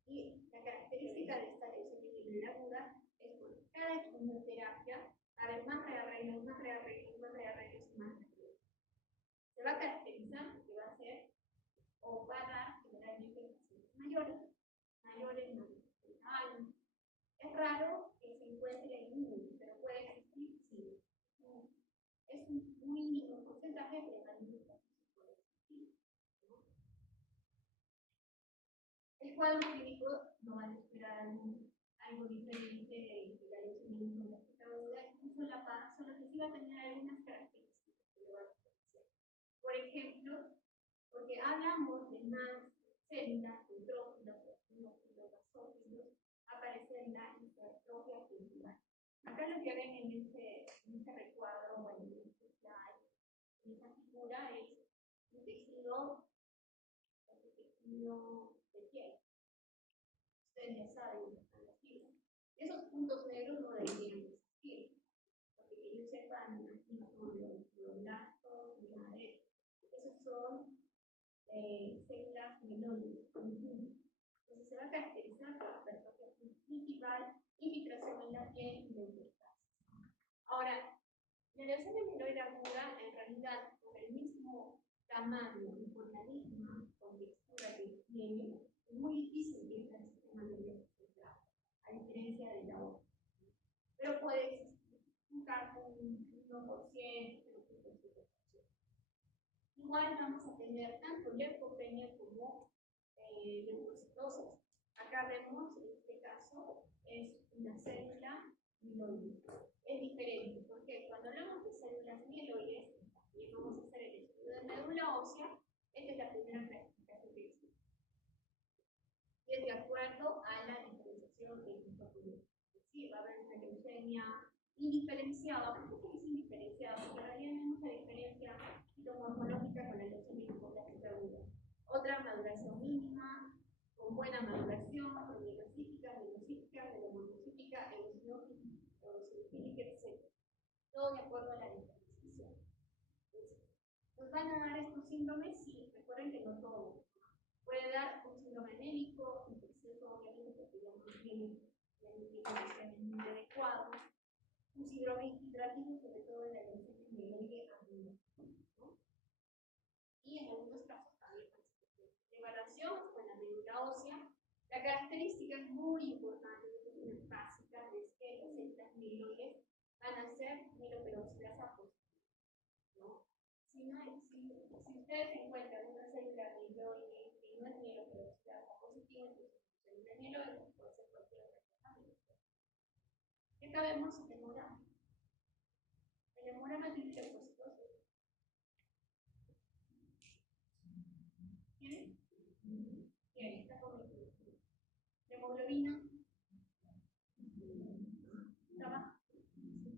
Y la característica de esta leucemia mieloide aguda es que cada quimioterapia va a haber más rearreglos y más rearreglos. Se va a caracterizar porque va a ser o va a dar generalmente pacientes mayores más de 30 años. Es raro que se encuentre en niños, pero puede existir, sí. Es un mínimo porcentaje, pero también se puede existir. El cuadro clínico no va a esperar algo diferente de la leucemia linfocítica aguda, incluso la paz, solo que sí va a tener algunas características que le van a diferenciar. Por ejemplo, porque hablamos de más células, neutrófilos, basófilos, aparece en la hipertrofia celular. Acá lo que ven en este recuadro, bueno, en este slide, en esta figura, es un tejido de piel. Ustedes ya saben, están las fibras. Esos puntos negros no deberían existir, porque que yo sepa, aquí no son los blastos, ni nada de eso. Esos son células mieloides. Entonces se va a caracterizar por hipertrofia principal, infiltración en la piel y metástasis. Ahora, la leucemia mieloide aguda, en realidad, con el mismo tamaño y con la misma contextura que tiene, es muy difícil que entre el sistema nervioso central, a diferencia de la otra. Pero puede existir un caso, un 1%, 0.7%. Igual vamos a tener tanto leucopenia como leucocitosis. Acá vemos, en este caso, es una célula mieloide. Es diferente, porque cuando hablamos de células mieloides, y vamos a hacer el estudio de médula ósea, esta es la primera clasificación que existe. Y es de acuerdo a la diferenciación de histopatología. Es decir, va a haber una leucemia indiferenciada. ¿Por qué es indiferenciada? Porque en realidad no hay mucha diferencia fitomorfológica con la leucemia linfocítica aguda. Otra maduración mínima, con buena maduración, mielocítica, melomonocítica, eosinofílica, etc. Todo de acuerdo a la diferenciación. ¿Nos van a dar estos síndromes? Sí, recuerden que no todos. Puede dar un síndrome anémico, infeccioso, obviamente, porque ya no tiene el muy adecuado. Un síndrome hidrático, sobre todo en la leucemia mieloide aguda. Y en algunos casos también la evaluación con la médula ósea. La característica es muy importante. ser mieloperoxidasa positiva, ¿no? Si ustedes encuentran una célula mieloide que no es mieloperoxidasa positiva, entonces su célula mieloide puede ser cualquier otra cosa. ¿Qué sabemos del hemograma? El hemograma tiene leucocitosis. ¿Tiene? Y ahí está con la hemoglobina. ¿Está baja?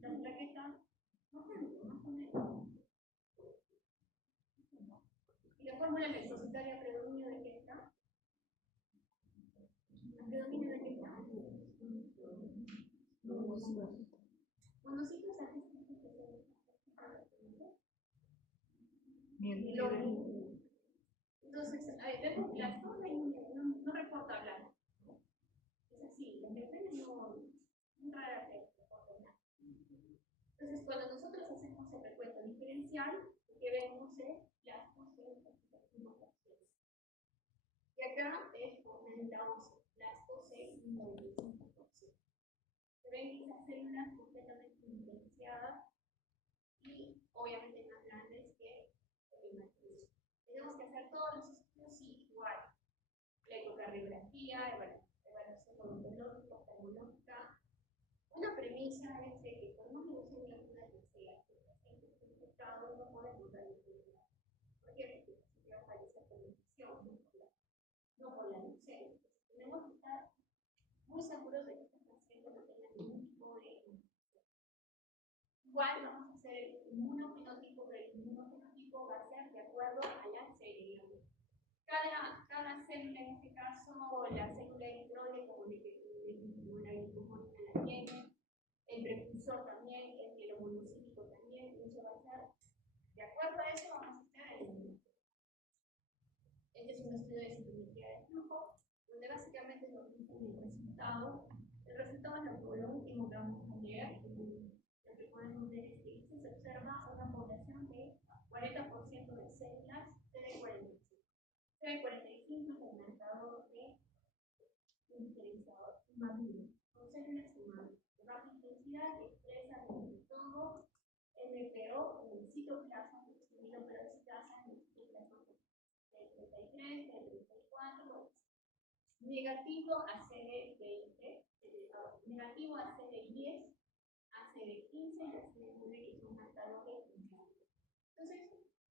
La plaqueta, no tanto, más o menos. Y la fórmula leucocitaria predominio de qué está? ¿Predominio de qué está? Monocitos artísticos. Entonces, vemos blastoma y no reporta blanco. Es así, la neutrófila no rara vez reporta blanco. Entonces, cuando nosotros hacemos el recuento diferencial, lo que vemos es blastos en 1%. Y acá es por delta 11, blastos en 95%. Se ven que esas células completamente diferenciadas y obviamente más grandes que el imagen. Tenemos que hacer todos los estudios sí, igual. La ecocardiografía, evaluación odontológica, oftalmológica. Una premisa es de que por más leucemia aguda que sea, el paciente esté infectado no puede encontrar leucemia. ¿Por qué? Porque el paciente va a fallecer por la infección, no por la leucemia. Entonces, tenemos que estar muy seguros de que este paciente no tenga ningún tipo de infección. Igual vamos a hacer el inmunofenotipo, pero el inmunofenotipo va a ser de acuerdo a la serie. Cada célula, en este caso, la célula dendroide como la glucomonina la tiene, el precursor también, el mielomonocítico también, y eso va a ser, de acuerdo a eso, vamos a hacer el. Este es un estudio de citometría de flujo, donde básicamente nos dicen el resultado. El resultado es lo último que vamos a leer. Lo que podemos ver es que se observa una población de 40% de células CD45. CD45 es el marcador de un diferenciador maduro, con células humanas de baja intensidad que expresan sobre todo MPO en el citoplasma, mieloperoxidasa en el citoplasma del 33, del 34, negativo a CD20, negativo a CD10, a CD15 y a CD9, que son marcadores funcionales. Entonces,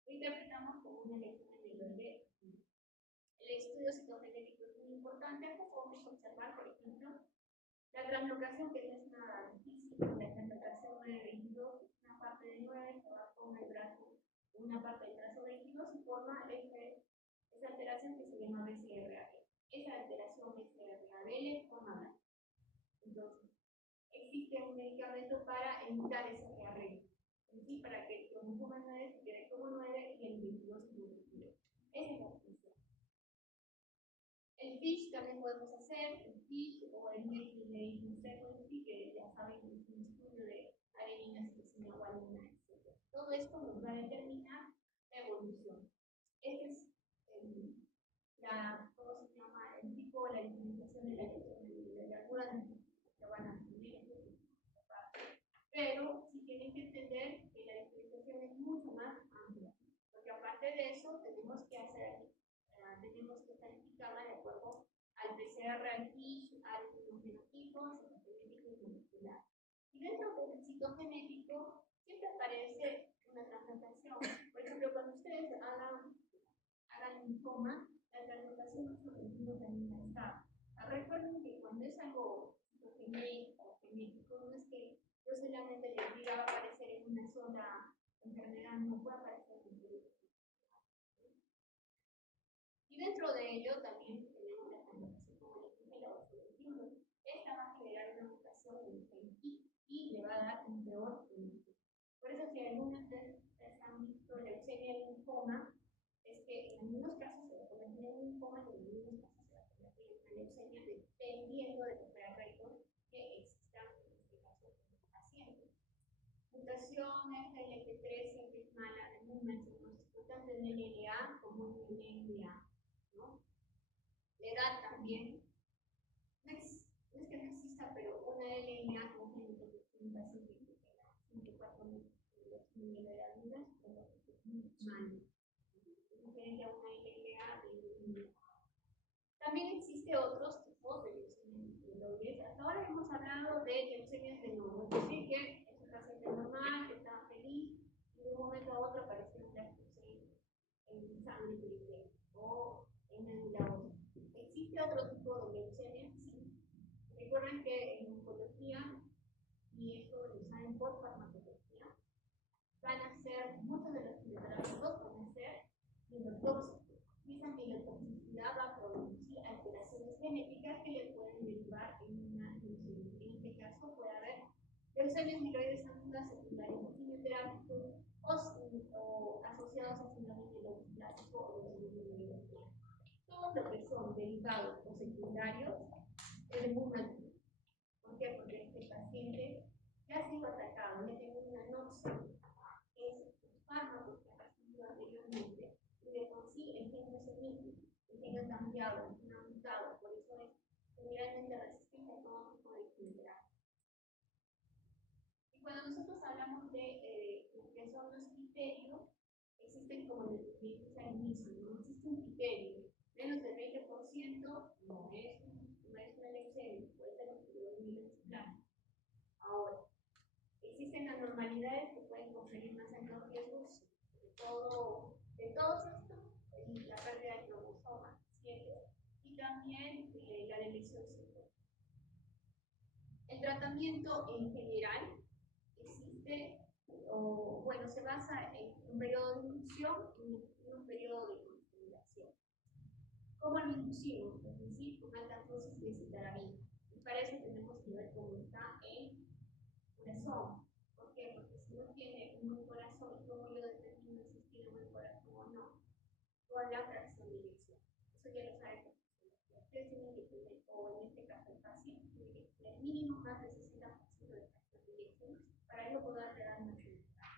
lo interpretamos como una lectura mieloide. El estudio citogenético es muy importante. Acá podemos observar, por ejemplo, la translocación, que no es nada difícil. La translocación 922 es una parte de 9 que va con el brazo, una parte del brazo 22 y forma esa alteración que se llama BCR-ABL. Esa alteración BCR-ABL forma blanco. Entonces, existe un medicamento para evitar ese rearreglo. ¿Sí? Para que el cromosoma 9 se quede como 9 y el 22 como 22. Esa es la función. El FISH también podemos hacer, el FISH o el Methylation Sequencing, que ya saben que es un estudio de adenina, citosina, guanina, etc. Todo esto nos va a determinar la evolución. Este es ¿cómo se llama? El tipo, la diferenciación de la leucemia. Algunas se van a entender esta parte. Pero sí tienen que entender que la diferenciación es mucho más amplia. Porque aparte de eso, tenemos que calificarla de acuerdo al PCR, al FISH, al fenotipo, citogenético y molecular. Y dentro del citogenético siempre aparece una translocación. Por ejemplo, cuando ustedes hagan linfoma, la translocación no es lo también está. Recuerden que cuando es algo citogenético o genético, no es que yo solamente les diga va a aparecer en una sola enfermedad, no puede aparecer en diferentes. Y dentro de ello también tenemos la translocación como les dije, la 821. Esta va a generar una mutación en el gen y le va a dar un peor fenotipo. Por eso, si algunos de ustedes han visto leucemia y linfoma, es que en algunos casos se va a convertir en linfoma y en algunos casos se va a convertir en una leucemia, dependiendo de los rearreglos que existan en este caso en el paciente. Mutación FLT3 siempre es mala, mencionamos tanto en LLA como en LLA, ¿no? La edad también, no es que no exista, pero una LLA congénita que es un paciente que tenga También existe otros tipos de leucemias mieloides. Hasta ahora hemos hablado de leucemias de nuevo, es decir, que es un paciente normal, que está feliz, y de un momento a otro aparece un leucemia en sangre libre o en médula ósea. ¿Existe otro tipo de leucemia? Sí. Recuerden que en oncología, y esto lo saben por farmacología, van a ser, muchos de los quimioterapios van a ser quimiotóxicos. Y esa quimiotoxicidad va a producir alteraciones genéticas que le pueden derivar en una leucemia. En este caso puede haber leucemias mieloides agudas secundarias de quimioterápicos o asociados a síndrome mieloblástico o leucemia mieloide. Todo lo que son derivados o secundarios es muy mal. ¿Por qué? Porque este paciente ya ha sido atacado, ya tiene una anoxia, es un fármaco que ha recibido anteriormente, y de por sí el gen no es el mismo, el gen ha cambiado, el gen ha mutado, por eso es generalmente resistente a todo tipo de quimioterapia. Y cuando nosotros hablamos de que son los criterios, existen, como les dije al inicio, no existe un criterio, menos del 20% no es una leucemia, puede ser un leucemia. Ahora, existen anormalidades que pueden conferir más altos riesgos de todos estos, la pérdida de cromosomas 7 y también la delección celular. El tratamiento en general existe, bueno, se basa en un periodo de inducción y un periodo de consolidación. ¿Cómo lo inducimos? Es decir, con altas dosis de citarabina. Y para eso tenemos que ver cómo está el corazón. ¿Por qué? Porque si no tiene un buen corazón, ¿cómo yo determino si tiene un buen corazón o no? Con la fracción de eyección. Eso ya lo saben. Ustedes tienen que tener, o en este caso el paciente, tiene que tener mínimo más de 60% de fracción de eyección para yo poder dar una quimioterapia.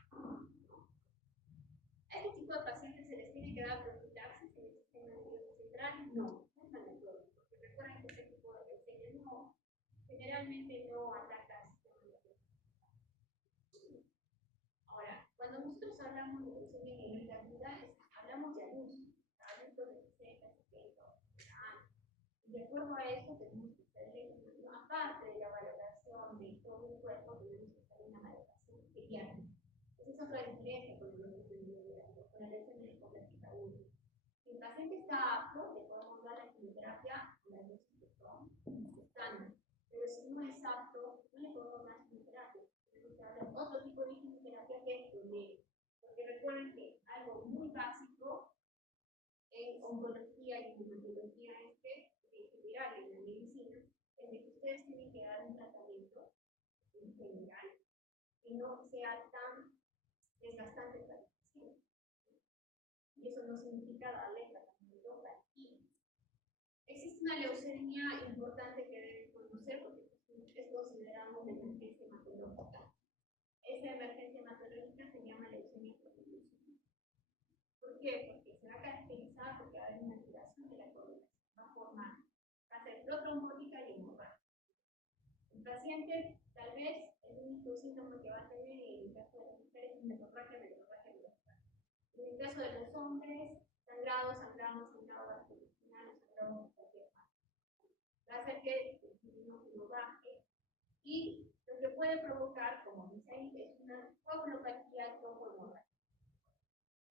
¿A este tipo de pacientes se les tiene que dar profilaxis en el sistema nervioso central? No, no es aleatorio, porque recuerden que este tipo de leucemia no, generalmente no ataca al sistema nervioso central. Ahora, cuando nosotros hablamos de leucemia mieloide aguda, hablamos de adultos de 60, 70, 80 años. Y de acuerdo a eso, tenemos que hacer, aparte de la valoración de todo el cuerpo, tenemos que hacer una valoración pediátrica. Esa es otra diferencia con el leucemia con la leucemia linfoclásica aguda. Si el paciente está apto, le podemos dar la quimioterapia a la dosis que son estándar. Pero si no es apto, no le podemos dar quimioterapia. Tenemos que darle otro tipo de quimioterapia que tolere. Porque recuerden que algo muy básico en oncología y en hematología es que, en general en la medicina, es de que ustedes tienen que dar un tratamiento en general que no sea tan desgastante para el paciente. Y eso no significa darle tratamiento tranquilo. Existe una leucemia importante que deben conocer porque es considerada una emergencia hematológica. Esa emergencia hematológica se llama leucemia proteoleucemia. ¿Por qué? Porque se va a caracterizar porque va a haber una alteración de la coagulación. Va a ser protrombótica y hemorrágica. El paciente, tal vez, el único síntoma que va a tener en el caso de las mujeres es menorragia. En el caso de los hombres, sangrado gastrointestinal o sangrado de cualquier parte. Va a hacer que el no baje y lo que puede provocar, como dice ahí, es una coagulopatía trombomorrágica.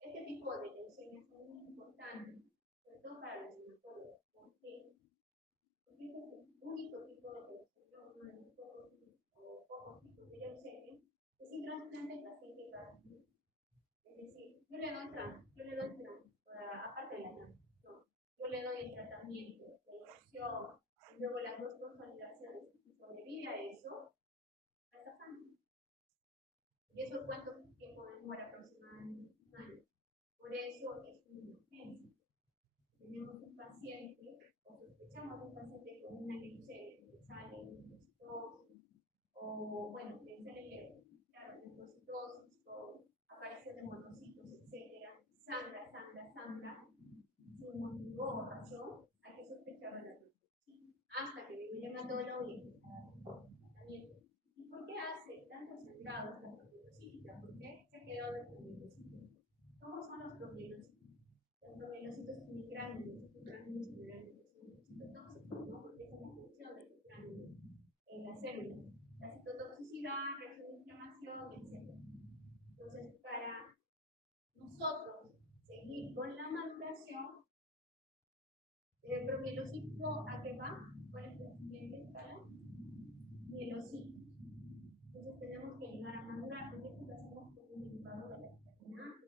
Este tipo de leucemias son muy importantes, sobre todo para los hematólogos. ¿Por qué? Porque es el único tipo de leucemia, uno de los pocos tipos de leucemia, que sin trasplante el paciente va a vivir. Es decir, yo le doy aparte de la no, yo le doy el tratamiento, la infusión, y luego las dos consolidaciones, y sobrevive a eso, está sano. ¿Y eso cuánto tiempo demora aproximadamente? Un año. Por eso es una emergencia. Tenemos un paciente, o sospechamos un paciente con una leucemia, que sale linfocitosis, o bueno, claro, linfocitosis, o aparición de monocitos, etc. Sangra, sin motivo o razón, hay que sospechar de la toxicidad. Hasta que viene el hematólogo y empieza a dar tratamiento. ¿Y por qué hace tantos sangrados la propielocítica? ¿Por qué se ha quedado de propielocítica? ¿Cómo son los propielocitos? Los propielocitos tienen gránulos, estos gránulos generalmente son célula. La citotoxicidad, reacción de inflamación, etc. Entonces, para nosotros seguir con la maduración, el promielocisto, ¿a qué va? ¿Cuál es la siguiente escala? Mielocitos. Entonces tenemos que llegar a madurar, porque esto lo hacemos con un inhibidor de la vitamina A.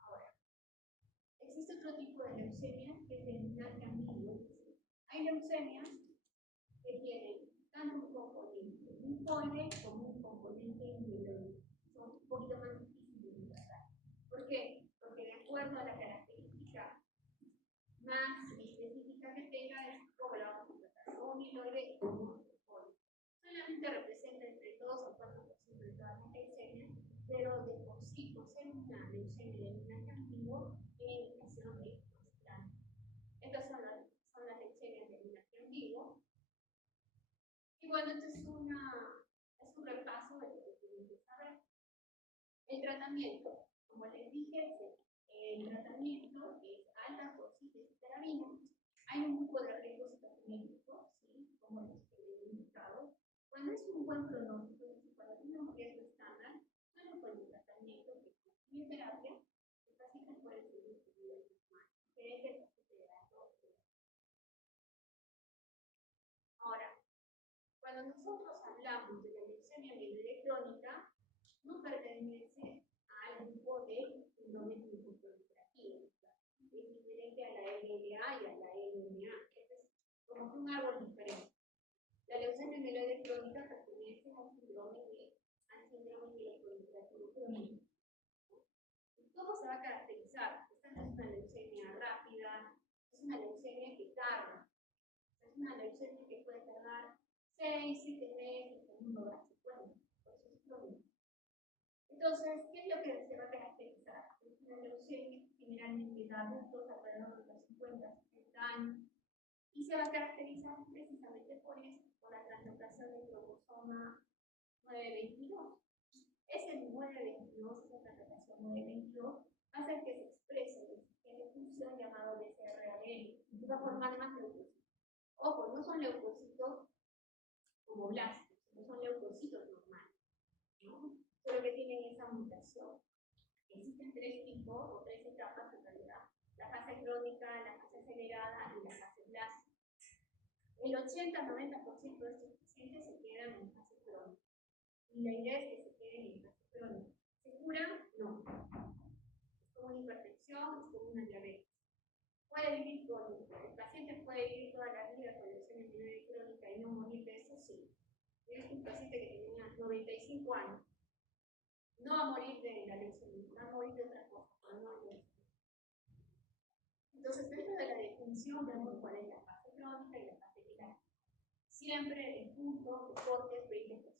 Ahora, existe otro tipo de leucemia que es el linaje ambiguo. Hay leucemias que tienen tanto un componente linfoide como un componente mieloide. Son un poquito más difíciles de tratar. ¿Por qué? Porque de acuerdo a la característica más específica que tenga, es como la vamos a tratar, como mieloide o como linfoide. Solamente representa entre 2 o 4% de todas las leucemias, pero de por sí, por ser una leucemia de linaje ambiguo, tiene indicación de trasplante. Estas son las leucemias de linaje ambiguo. Y bueno, este es un repaso de lo que tienen que saber. El tratamiento, como les dije, el tratamiento es alta dosis de citarabina. Hay un grupo de riesgos citogenéticos, ¿sí? Como los que he indicado. Cuando es un buen pronóstico, es decir, cuando tiene un riesgo estándar, no es un buen tratamiento que incluye terapia, los pacientes pueden seguir su vida normal, que es el paciente de alto riesgo. Ahora, cuando nosotros hablamos de la leucemia mieloide crónica, no pertenece al grupo de síndrome linfoproliferativos, es diferente a la LLA y a la LMA. Este es como que un árbol diferente. La leucemia mieloide crónica pertenece al síndrome mieloproliferativo crónico. ¿Cómo se va a caracterizar? Esta no es una leucemia rápida, es una leucemia que tarda. Es una leucemia que puede tardar 6, 7 meses en un lograr secuelas. Por eso es crónica. Entonces, ¿qué es lo que se va a caracterizar? Es una leucemia que generalmente da adultos alrededor de los 50, 60 años, y se va a caracterizar precisamente por eso, por la translocación del cromosoma 922. Ese 922, esa translocación 922, va a hacer que se exprese en función llamado BCR-ABL, y va a formar más leucocitos. Ojo, no son leucocitos como blásticos, no son leucocitos normales, ¿no? Solo que tienen esa mutación. Existen 3 tipos o 3 etapas en realidad: la fase crónica, la fase acelerada y la fase blástica. El 80-90% de estos pacientes se quedan en fase crónica. Y la idea es que se queden en fase crónica. ¿Se curan? No. Es como una hipertensión, es como una diabetes. ¿Puede vivir el paciente puede vivir toda la vida con leucemia mieloide crónica y no morir de eso? Sí. Es un paciente que tenía 95 años. No va a morir de la leucemia, va a morir de otra cosa, pero no de leucemia. Entonces, dentro de la definición vemos cuál es la fase crónica y la fase viral. Siempre el punto de corte es 20%.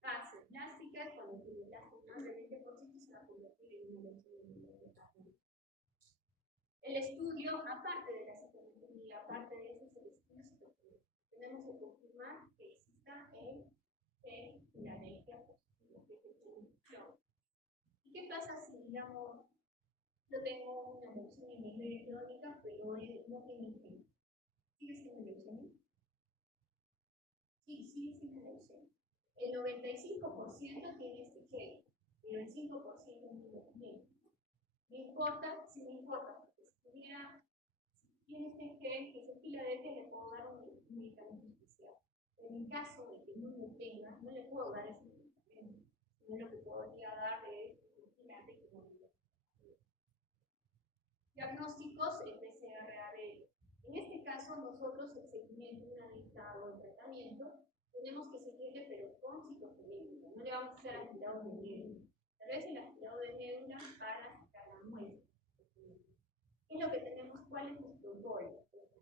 Fases plásticas, cuando tiene plasma más del 20%, se va a convertir en una leucemia mieloide crónica. El estudio, aparte de la citometría, aparte de eso, es el estudio citogenético. Tenemos que confirmar que exista el gen Philadelphia positivo, que es el gen. ¿Y qué pasa si, digamos, yo tengo una leucemia mieloide crónica, pero no tiene gen? ¿Sigue siendo leucemia? Sí, sigue siendo leucemia. El 95% tiene este gen, pero el 5% no lo tiene. Me importa, sí me importa, porque si tiene este gen, que es el Philadelphia, le puedo dar un medicamento especial. En el caso de que no lo tenga, no le puedo dar ese medicamento, sino lo que podría darle es imagínate que no lo. Diagnósticos, el BCR-ABL. En este caso, nosotros el seguimiento, una vez dado el tratamiento, tenemos que seguirle, pero con citogenética. No le vamos a hacer aspirado de médula. Tal vez el aspirado de médula para sacar la muestra. ¿Qué es lo que tenemos? ¿Cuál es nuestro gol?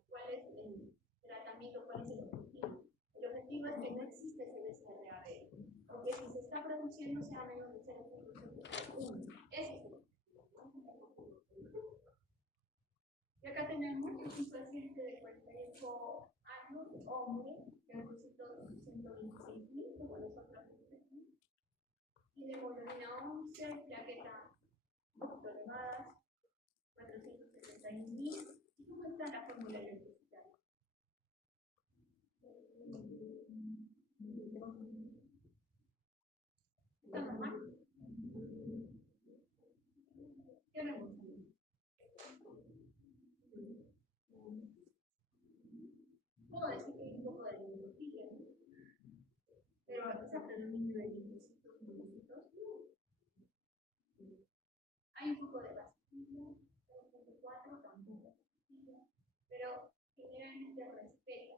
¿Cuál es el tratamiento? ¿Cuál es el objetivo? El objetivo es que no existe ese BCR-ABL, porque si se está produciendo sea menos de 0.1. Ese es el objetivo. Y acá tenemos un paciente de 48 años, hombre, leucocitos 126.000, como nosotros aquí. Tiene hemoglobina 11, plaquetas un poquito elevadas, 471.000. ¿Y cómo está la fórmula electricitaria? dominio de linfocitos monocitos. Hay un poco de vasculitis, 0.4 tampoco, pero generalmente respeta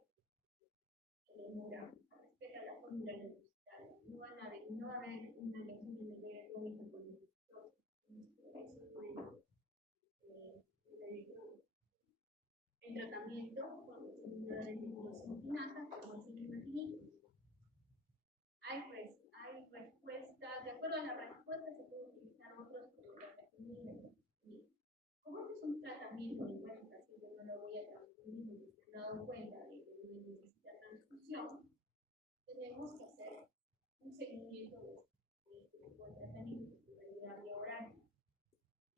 el hemograma, respeta la fórmula leucocitaria. No va a haber una leucemia crónica con linfocitos. Eso es bueno. El tratamiento con los inhibidores de glucosinquinasa, como el cinematinic, hay respuestas. De acuerdo a la respuesta, se pueden utilizar otros como la tratamiento. Como este es un tratamiento de igual el paciente no lo voy a transfundir porque se han dado cuenta de que no necesita transfusión, tenemos que hacer un seguimiento de este tipo de tratamiento de la vía oral.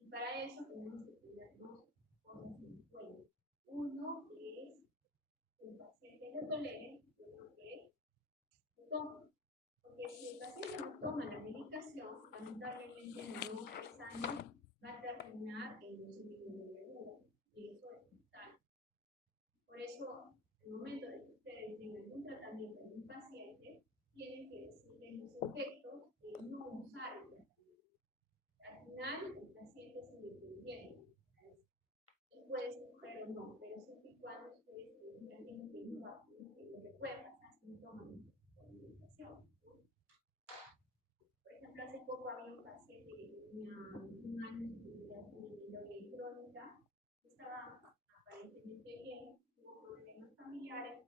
Y para eso tenemos que tener dos cosas en cuenta. Uno es que el paciente lo tolere y otro que lo tome. Porque si el paciente no toma la medicación, lamentablemente en 2 o 3 años va a terminar en leucemia aguda. Y eso es fatal. Por eso, al momento de que ustedes tengan un tratamiento en un paciente, tienen que decirle los efectos de no usar el tratamiento. Al final, el paciente es independiente. Él puede escoger o no, pero siempre y cuando ustedes tengan que no va a lo que puede pasar si no toman la medicación. Por ejemplo, hace poco había un paciente que tenía 1 año de amiloide crónica, estaba aparentemente bien, tuvo problemas familiares,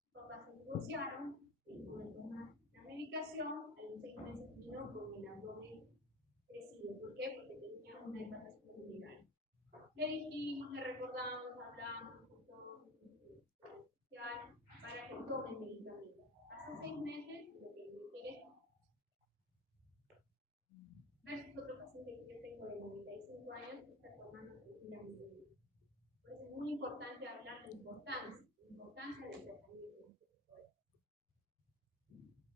sus papás se divorciaron, dejó de tomar la medicación, a los 6 meses vino con el abdomen crecido. ¿Por qué? Porque tenía una hepatación vulnerable. Le dijimos, le recordamos, hablamos con todo para que tome el medicamento. Hace 6 meses, lo que me quiere versus otro paciente que yo tengo de 95 años que está tomando tranquilamente. Por eso es muy importante hablar de la importancia del tratamiento.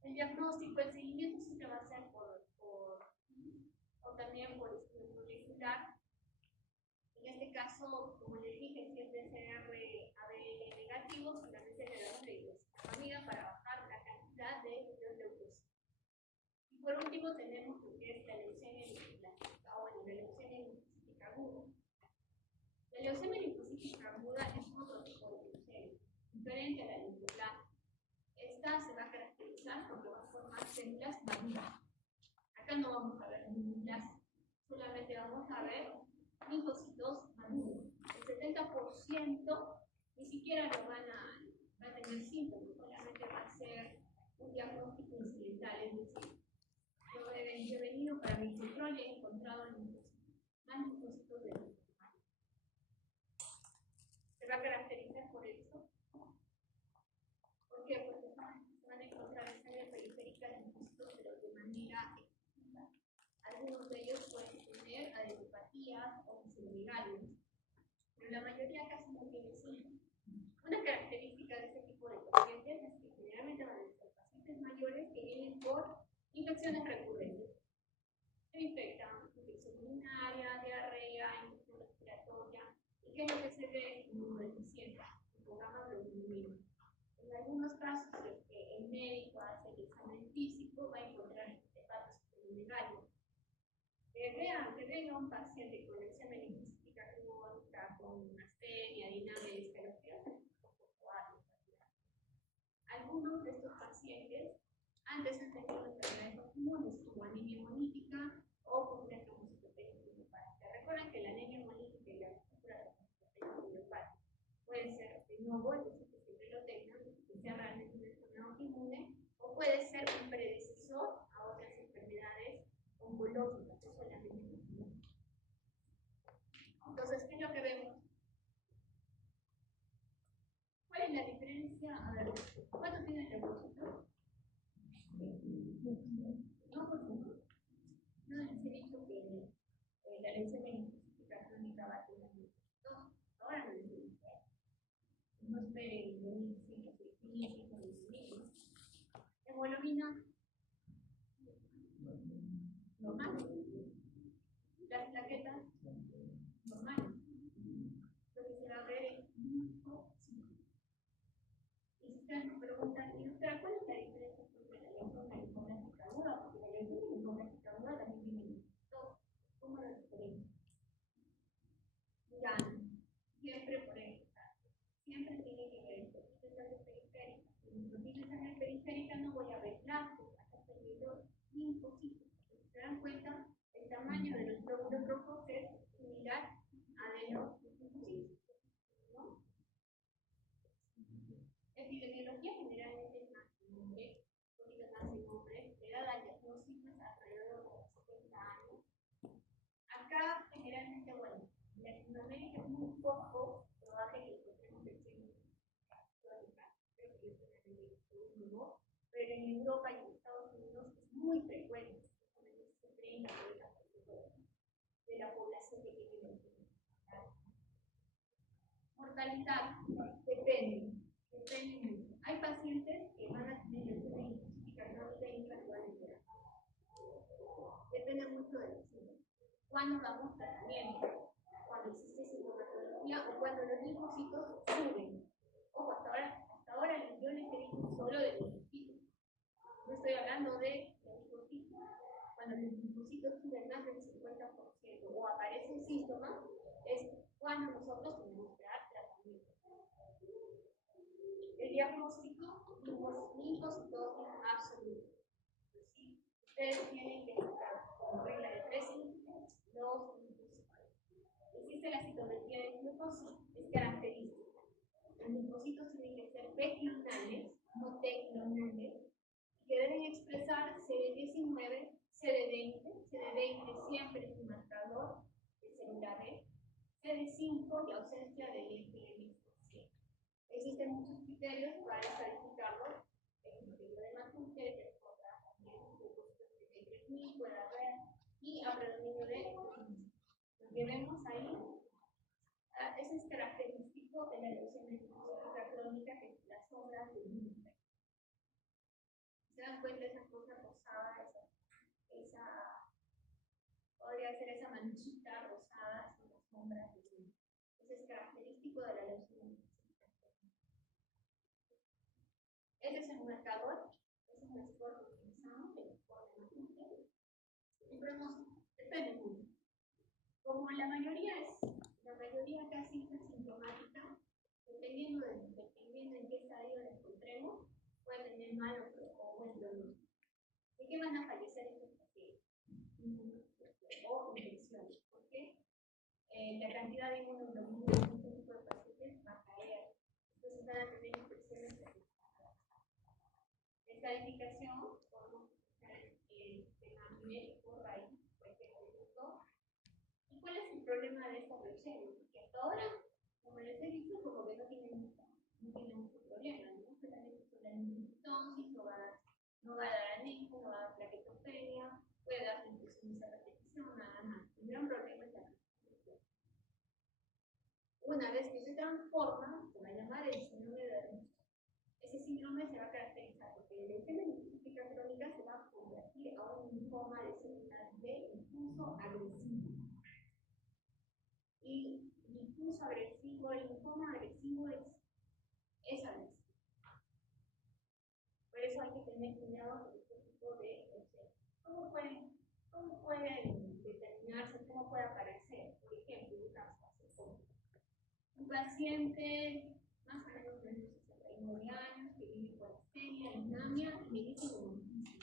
El diagnóstico, el seguimiento siempre va a ser o también por estudio molecular. En este caso, como les dije, si es PCR ABL negativo, solamente le damos la glucosamina para bajar la cantidad de leucocitos. Y por último tenemos lo que es la leucemia linfocítica o la leucemia linfocítica aguda. La leucemia linfocítica aguda es otro tipo de leucemia, diferente a la linfoblástica. Esta se va a caracterizar porque va a formar células maduras. Acá no vamos a ver linfoblastos, solamente vamos a ver linfocitos maduros. El 70% ni siquiera lo va a tener síntomas, solamente va a ser un diagnóstico incidental, es decir, yo he venido para mi control y he encontrado más linfocitos de linfoma. Se va a caracterizar por eso. ¿Por qué? Porque se van a encontrar en sangre periférica linfocitos, pero de manera excesiva. Algunos de ellos pueden tener adenopatías o megalos, pero la mayoría casi no tiene síntomas. Una característica de este tipo de pacientes es que generalmente van a ser pacientes mayores que vienen por infecciones recurrentes. Se infectan, infección urinaria, diarrea, infección respiratoria. ¿Y qué es lo que se ve? Inmunodeficiencia, el programa globulina. En algunos casos, el médico hace el examen físico, va a encontrar hepatosplenomegalia. Que venga un paciente con leucemia linfocítica crónica, con astenia, dinamia, escalofríos, algunos de estos pacientes antes han tenido enfermedades comunes como anemia hemolítica o compleja hemocitopenia idiopática. Recuerden que la anemia hemolítica y la hemocitopenia idiopática puede ser de nuevo, es decir, que siempre lo tengan, que sea realmente una enfermedad autoinmune, o puede ser un predecesor a otras enfermedades oncológicas, eso es la anemia hemolítica. Entonces, ¿qué es lo que vemos? ¿Cuál es la diferencia? A ver, ¿cuánto tiene el leucocito? No, por favor. No les he dicho que la leucemia linfocítica crónica va a tener 2. Ahora no les he dicho. No esperen 1.500, 6.000, 5.000. Hemoglobina normal. Las plaquetas normal. Lo que se va a ver es linfocito. Y si ustedes me preguntan, ¿cuál es la diferencia entre la leucemia linfocitos. ¿Se dan cuenta? El tamaño de los glóbulos rojos es similar a de los linfocitos, ¿no? Epidemiología generalmente es más hombre, porque nace en hombres, la edad de diagnóstico es alrededor de los 70 años. Acá, generalmente, bueno, en Latinoamérica es muy poco probable que encontremos infecciones crónicas, creo que es en el segundo, pero en Europa y en Estados Unidos es muy frecuente, el 30-40% de la población que tiene la enfermedad. Mortalidad, depende mucho. Hay pacientes que van a tener una linfocítica crónica intradualmente. Depende mucho de los síntomas. Cuando damos tratamiento, cuando existe sintomatología o cuando los linfocitos suben. Ojo, hasta ahora yo les he dicho solo de los linfocitos. No estoy hablando de los linfocitos. Cuando los linfocitos suben más del 50% o aparecen síntomas, es cuando nosotros tenemos que dar tratamiento. El diagnóstico, linfocitosis absoluta. ¿Sí? Ustedes tienen que buscar como regla de 3 los linfocitos. Existe la citometría de glucosa, es característica. Los linfocitos tienen que ser beclinales, no teclonales, que deben expresar CD19, CD20. CD20 siempre es un marcador de célula B. CD5 y ausencia de FMC. Existen muchos criterios para calificarlo. El criterio de Matute, que es otra también, de 3000 puede haber, y a predominio de lo que vemos ahí. Eso es característico de la leucemia linfocítica crónica, que es la sombra de un. ¿Se dan cuenta de esa cosa rosada? Podría ser esa manchita rosada, son las sombras de un. Eso es característico de la leucemia linfocítica crónica. Este es el marcador, ese es el score que utilizamos, el score de Matute. El pronóstico depende mucho. Como la mayoría casi es asintomática, dependiendo en qué estadio la encontremos, puede tener mal o buen pronóstico. ¿De qué van a fallecer estos pacientes? O infecciones. ¿Por qué? La cantidad de inmunoglobulina en este tipo de pacientes va a caer. Entonces van a tener infecciones resistentes. Esta indicación podemos utilizar el tema médico, raíz, por ejemplo. ¿Y cuál es el problema de esta leucemia? Que hasta ahora, como les he dicho, como que no tiene mucho problema, ¿no? Solamente con la linfocitosis, no va a dar anemia, no va a dar plaquetopenia, puede dar infecciones a repetición, nada más. El gran problema es la infección. Una vez que se transforma, se va a llamar el síndrome de Rett. Ese síndrome se va a caracterizar porque la leucemia linfocítica crónica se va a convertir a un linfoma de células B incluso agresivo. Y incluso agresivo, el linfoma agresivo es agresivo. Por eso hay que tener cuidado con este tipo de leucemia. ¿Cómo pueden determinarse? ¿Cómo puede aparecer? Por ejemplo, un paciente más o menos de 69 años que vive con astenia, anemia y me dice hemolisis.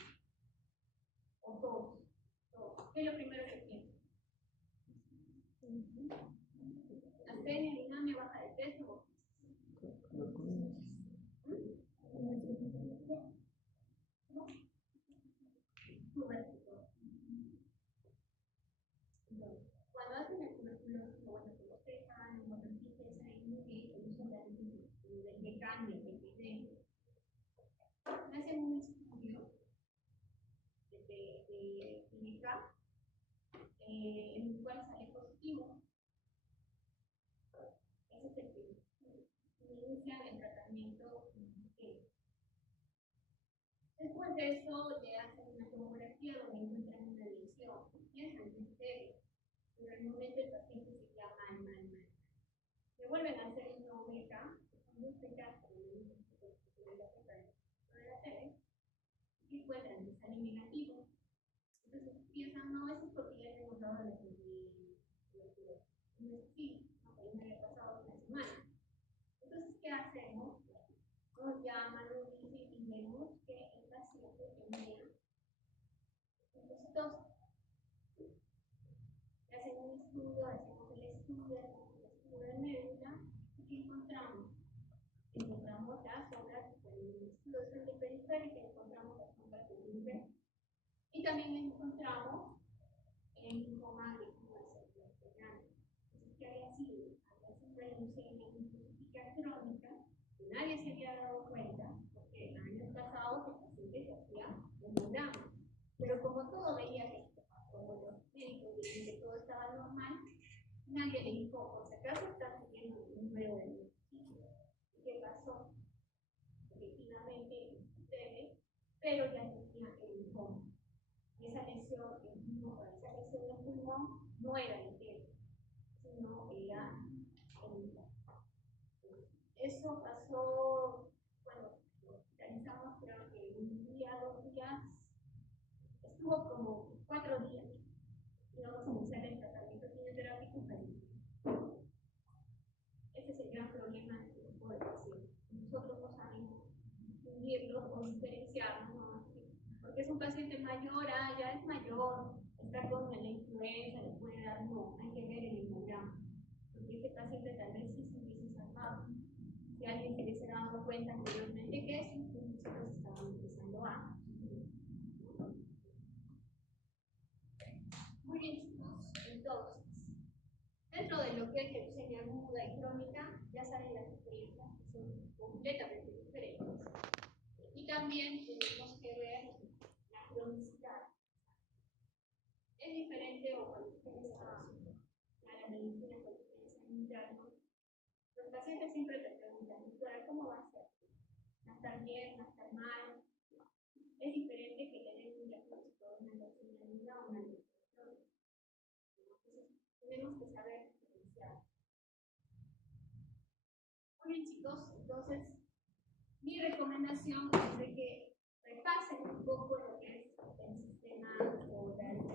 O todos. ¿Qué es lo primero que piensa? Astenia, anemia, baja de peso. Cuando hacen el tuberculosis, bueno, como cesan, como repiten, ahí muy bien, el uso del decán, del epidemio. Hacen un estudio de clínica en el cual sale positivo. Ese es el que inicia el tratamiento. Después de eso, le hacen una tomografía donde encuentran una lesión. Piensan que es serio, pero en el momento el paciente se queda mal. Le vuelven a hacer una OMECA, que son 2 PK de la tele, y encuentran que sale negativo. Entonces piensan, no, eso es porque ya hemos dado la sí, no, me había pasado una semana. Entonces, ¿qué hacemos? Nos llaman, nos dicen y vemos que el paciente tenía también encontramos el linfoma de célula renal. ¿Qué había sido? Había sido una leucemia linfocítica crónica, que nadie se había dado cuenta, porque años pasados el paciente se hacía hemograma. Pero como todo veía que, como los médicos veían que todo estaba normal, nadie le dijo, por si acaso está subiendo el número de linfocitos. ¿Qué pasó? Efectivamente, leve, pero ya tenía el linfoma. Esa lesión del pulmón no era entera, sino era el linfoma. Eso pasó, bueno, lo hospitalizamos creo que un día, 2 días, estuvo como 4 días. Y vamos a iniciar el tratamiento quimioterápico para ese es el gran problema del grupo de pacientes. Nosotros no sabemos distinguirlo o diferenciarlo, ¿no? Porque es un paciente mayor, ya es mayor, está con la influenza, le puede dar, no, hay que ver el hemograma. Porque este paciente tal vez sí se hubiese salvado. Si alguien se hubiese dado cuenta anteriormente que sus linfocitos estaban empezando a. Muy bien, chicos. Entonces, dentro de lo que es leucemia aguda y crónica, ya saben las diferencias que son completamente diferentes. Y también tenemos que ver la cronicidad. Es diferente o cuando ustedes a la medicina, cuando ustedes están internos, los pacientes siempre te preguntan, doctora, ¿cómo va a ser? ¿Va a estar bien? ¿Va a estar mal? Es diferente que tener un diagnóstico de una leucemia aguda o una leucemia crónica. Entonces, tenemos que saber diferenciar. Muy bien, chicos, entonces mi recomendación es de que repasen un poco lo que es el sistema oral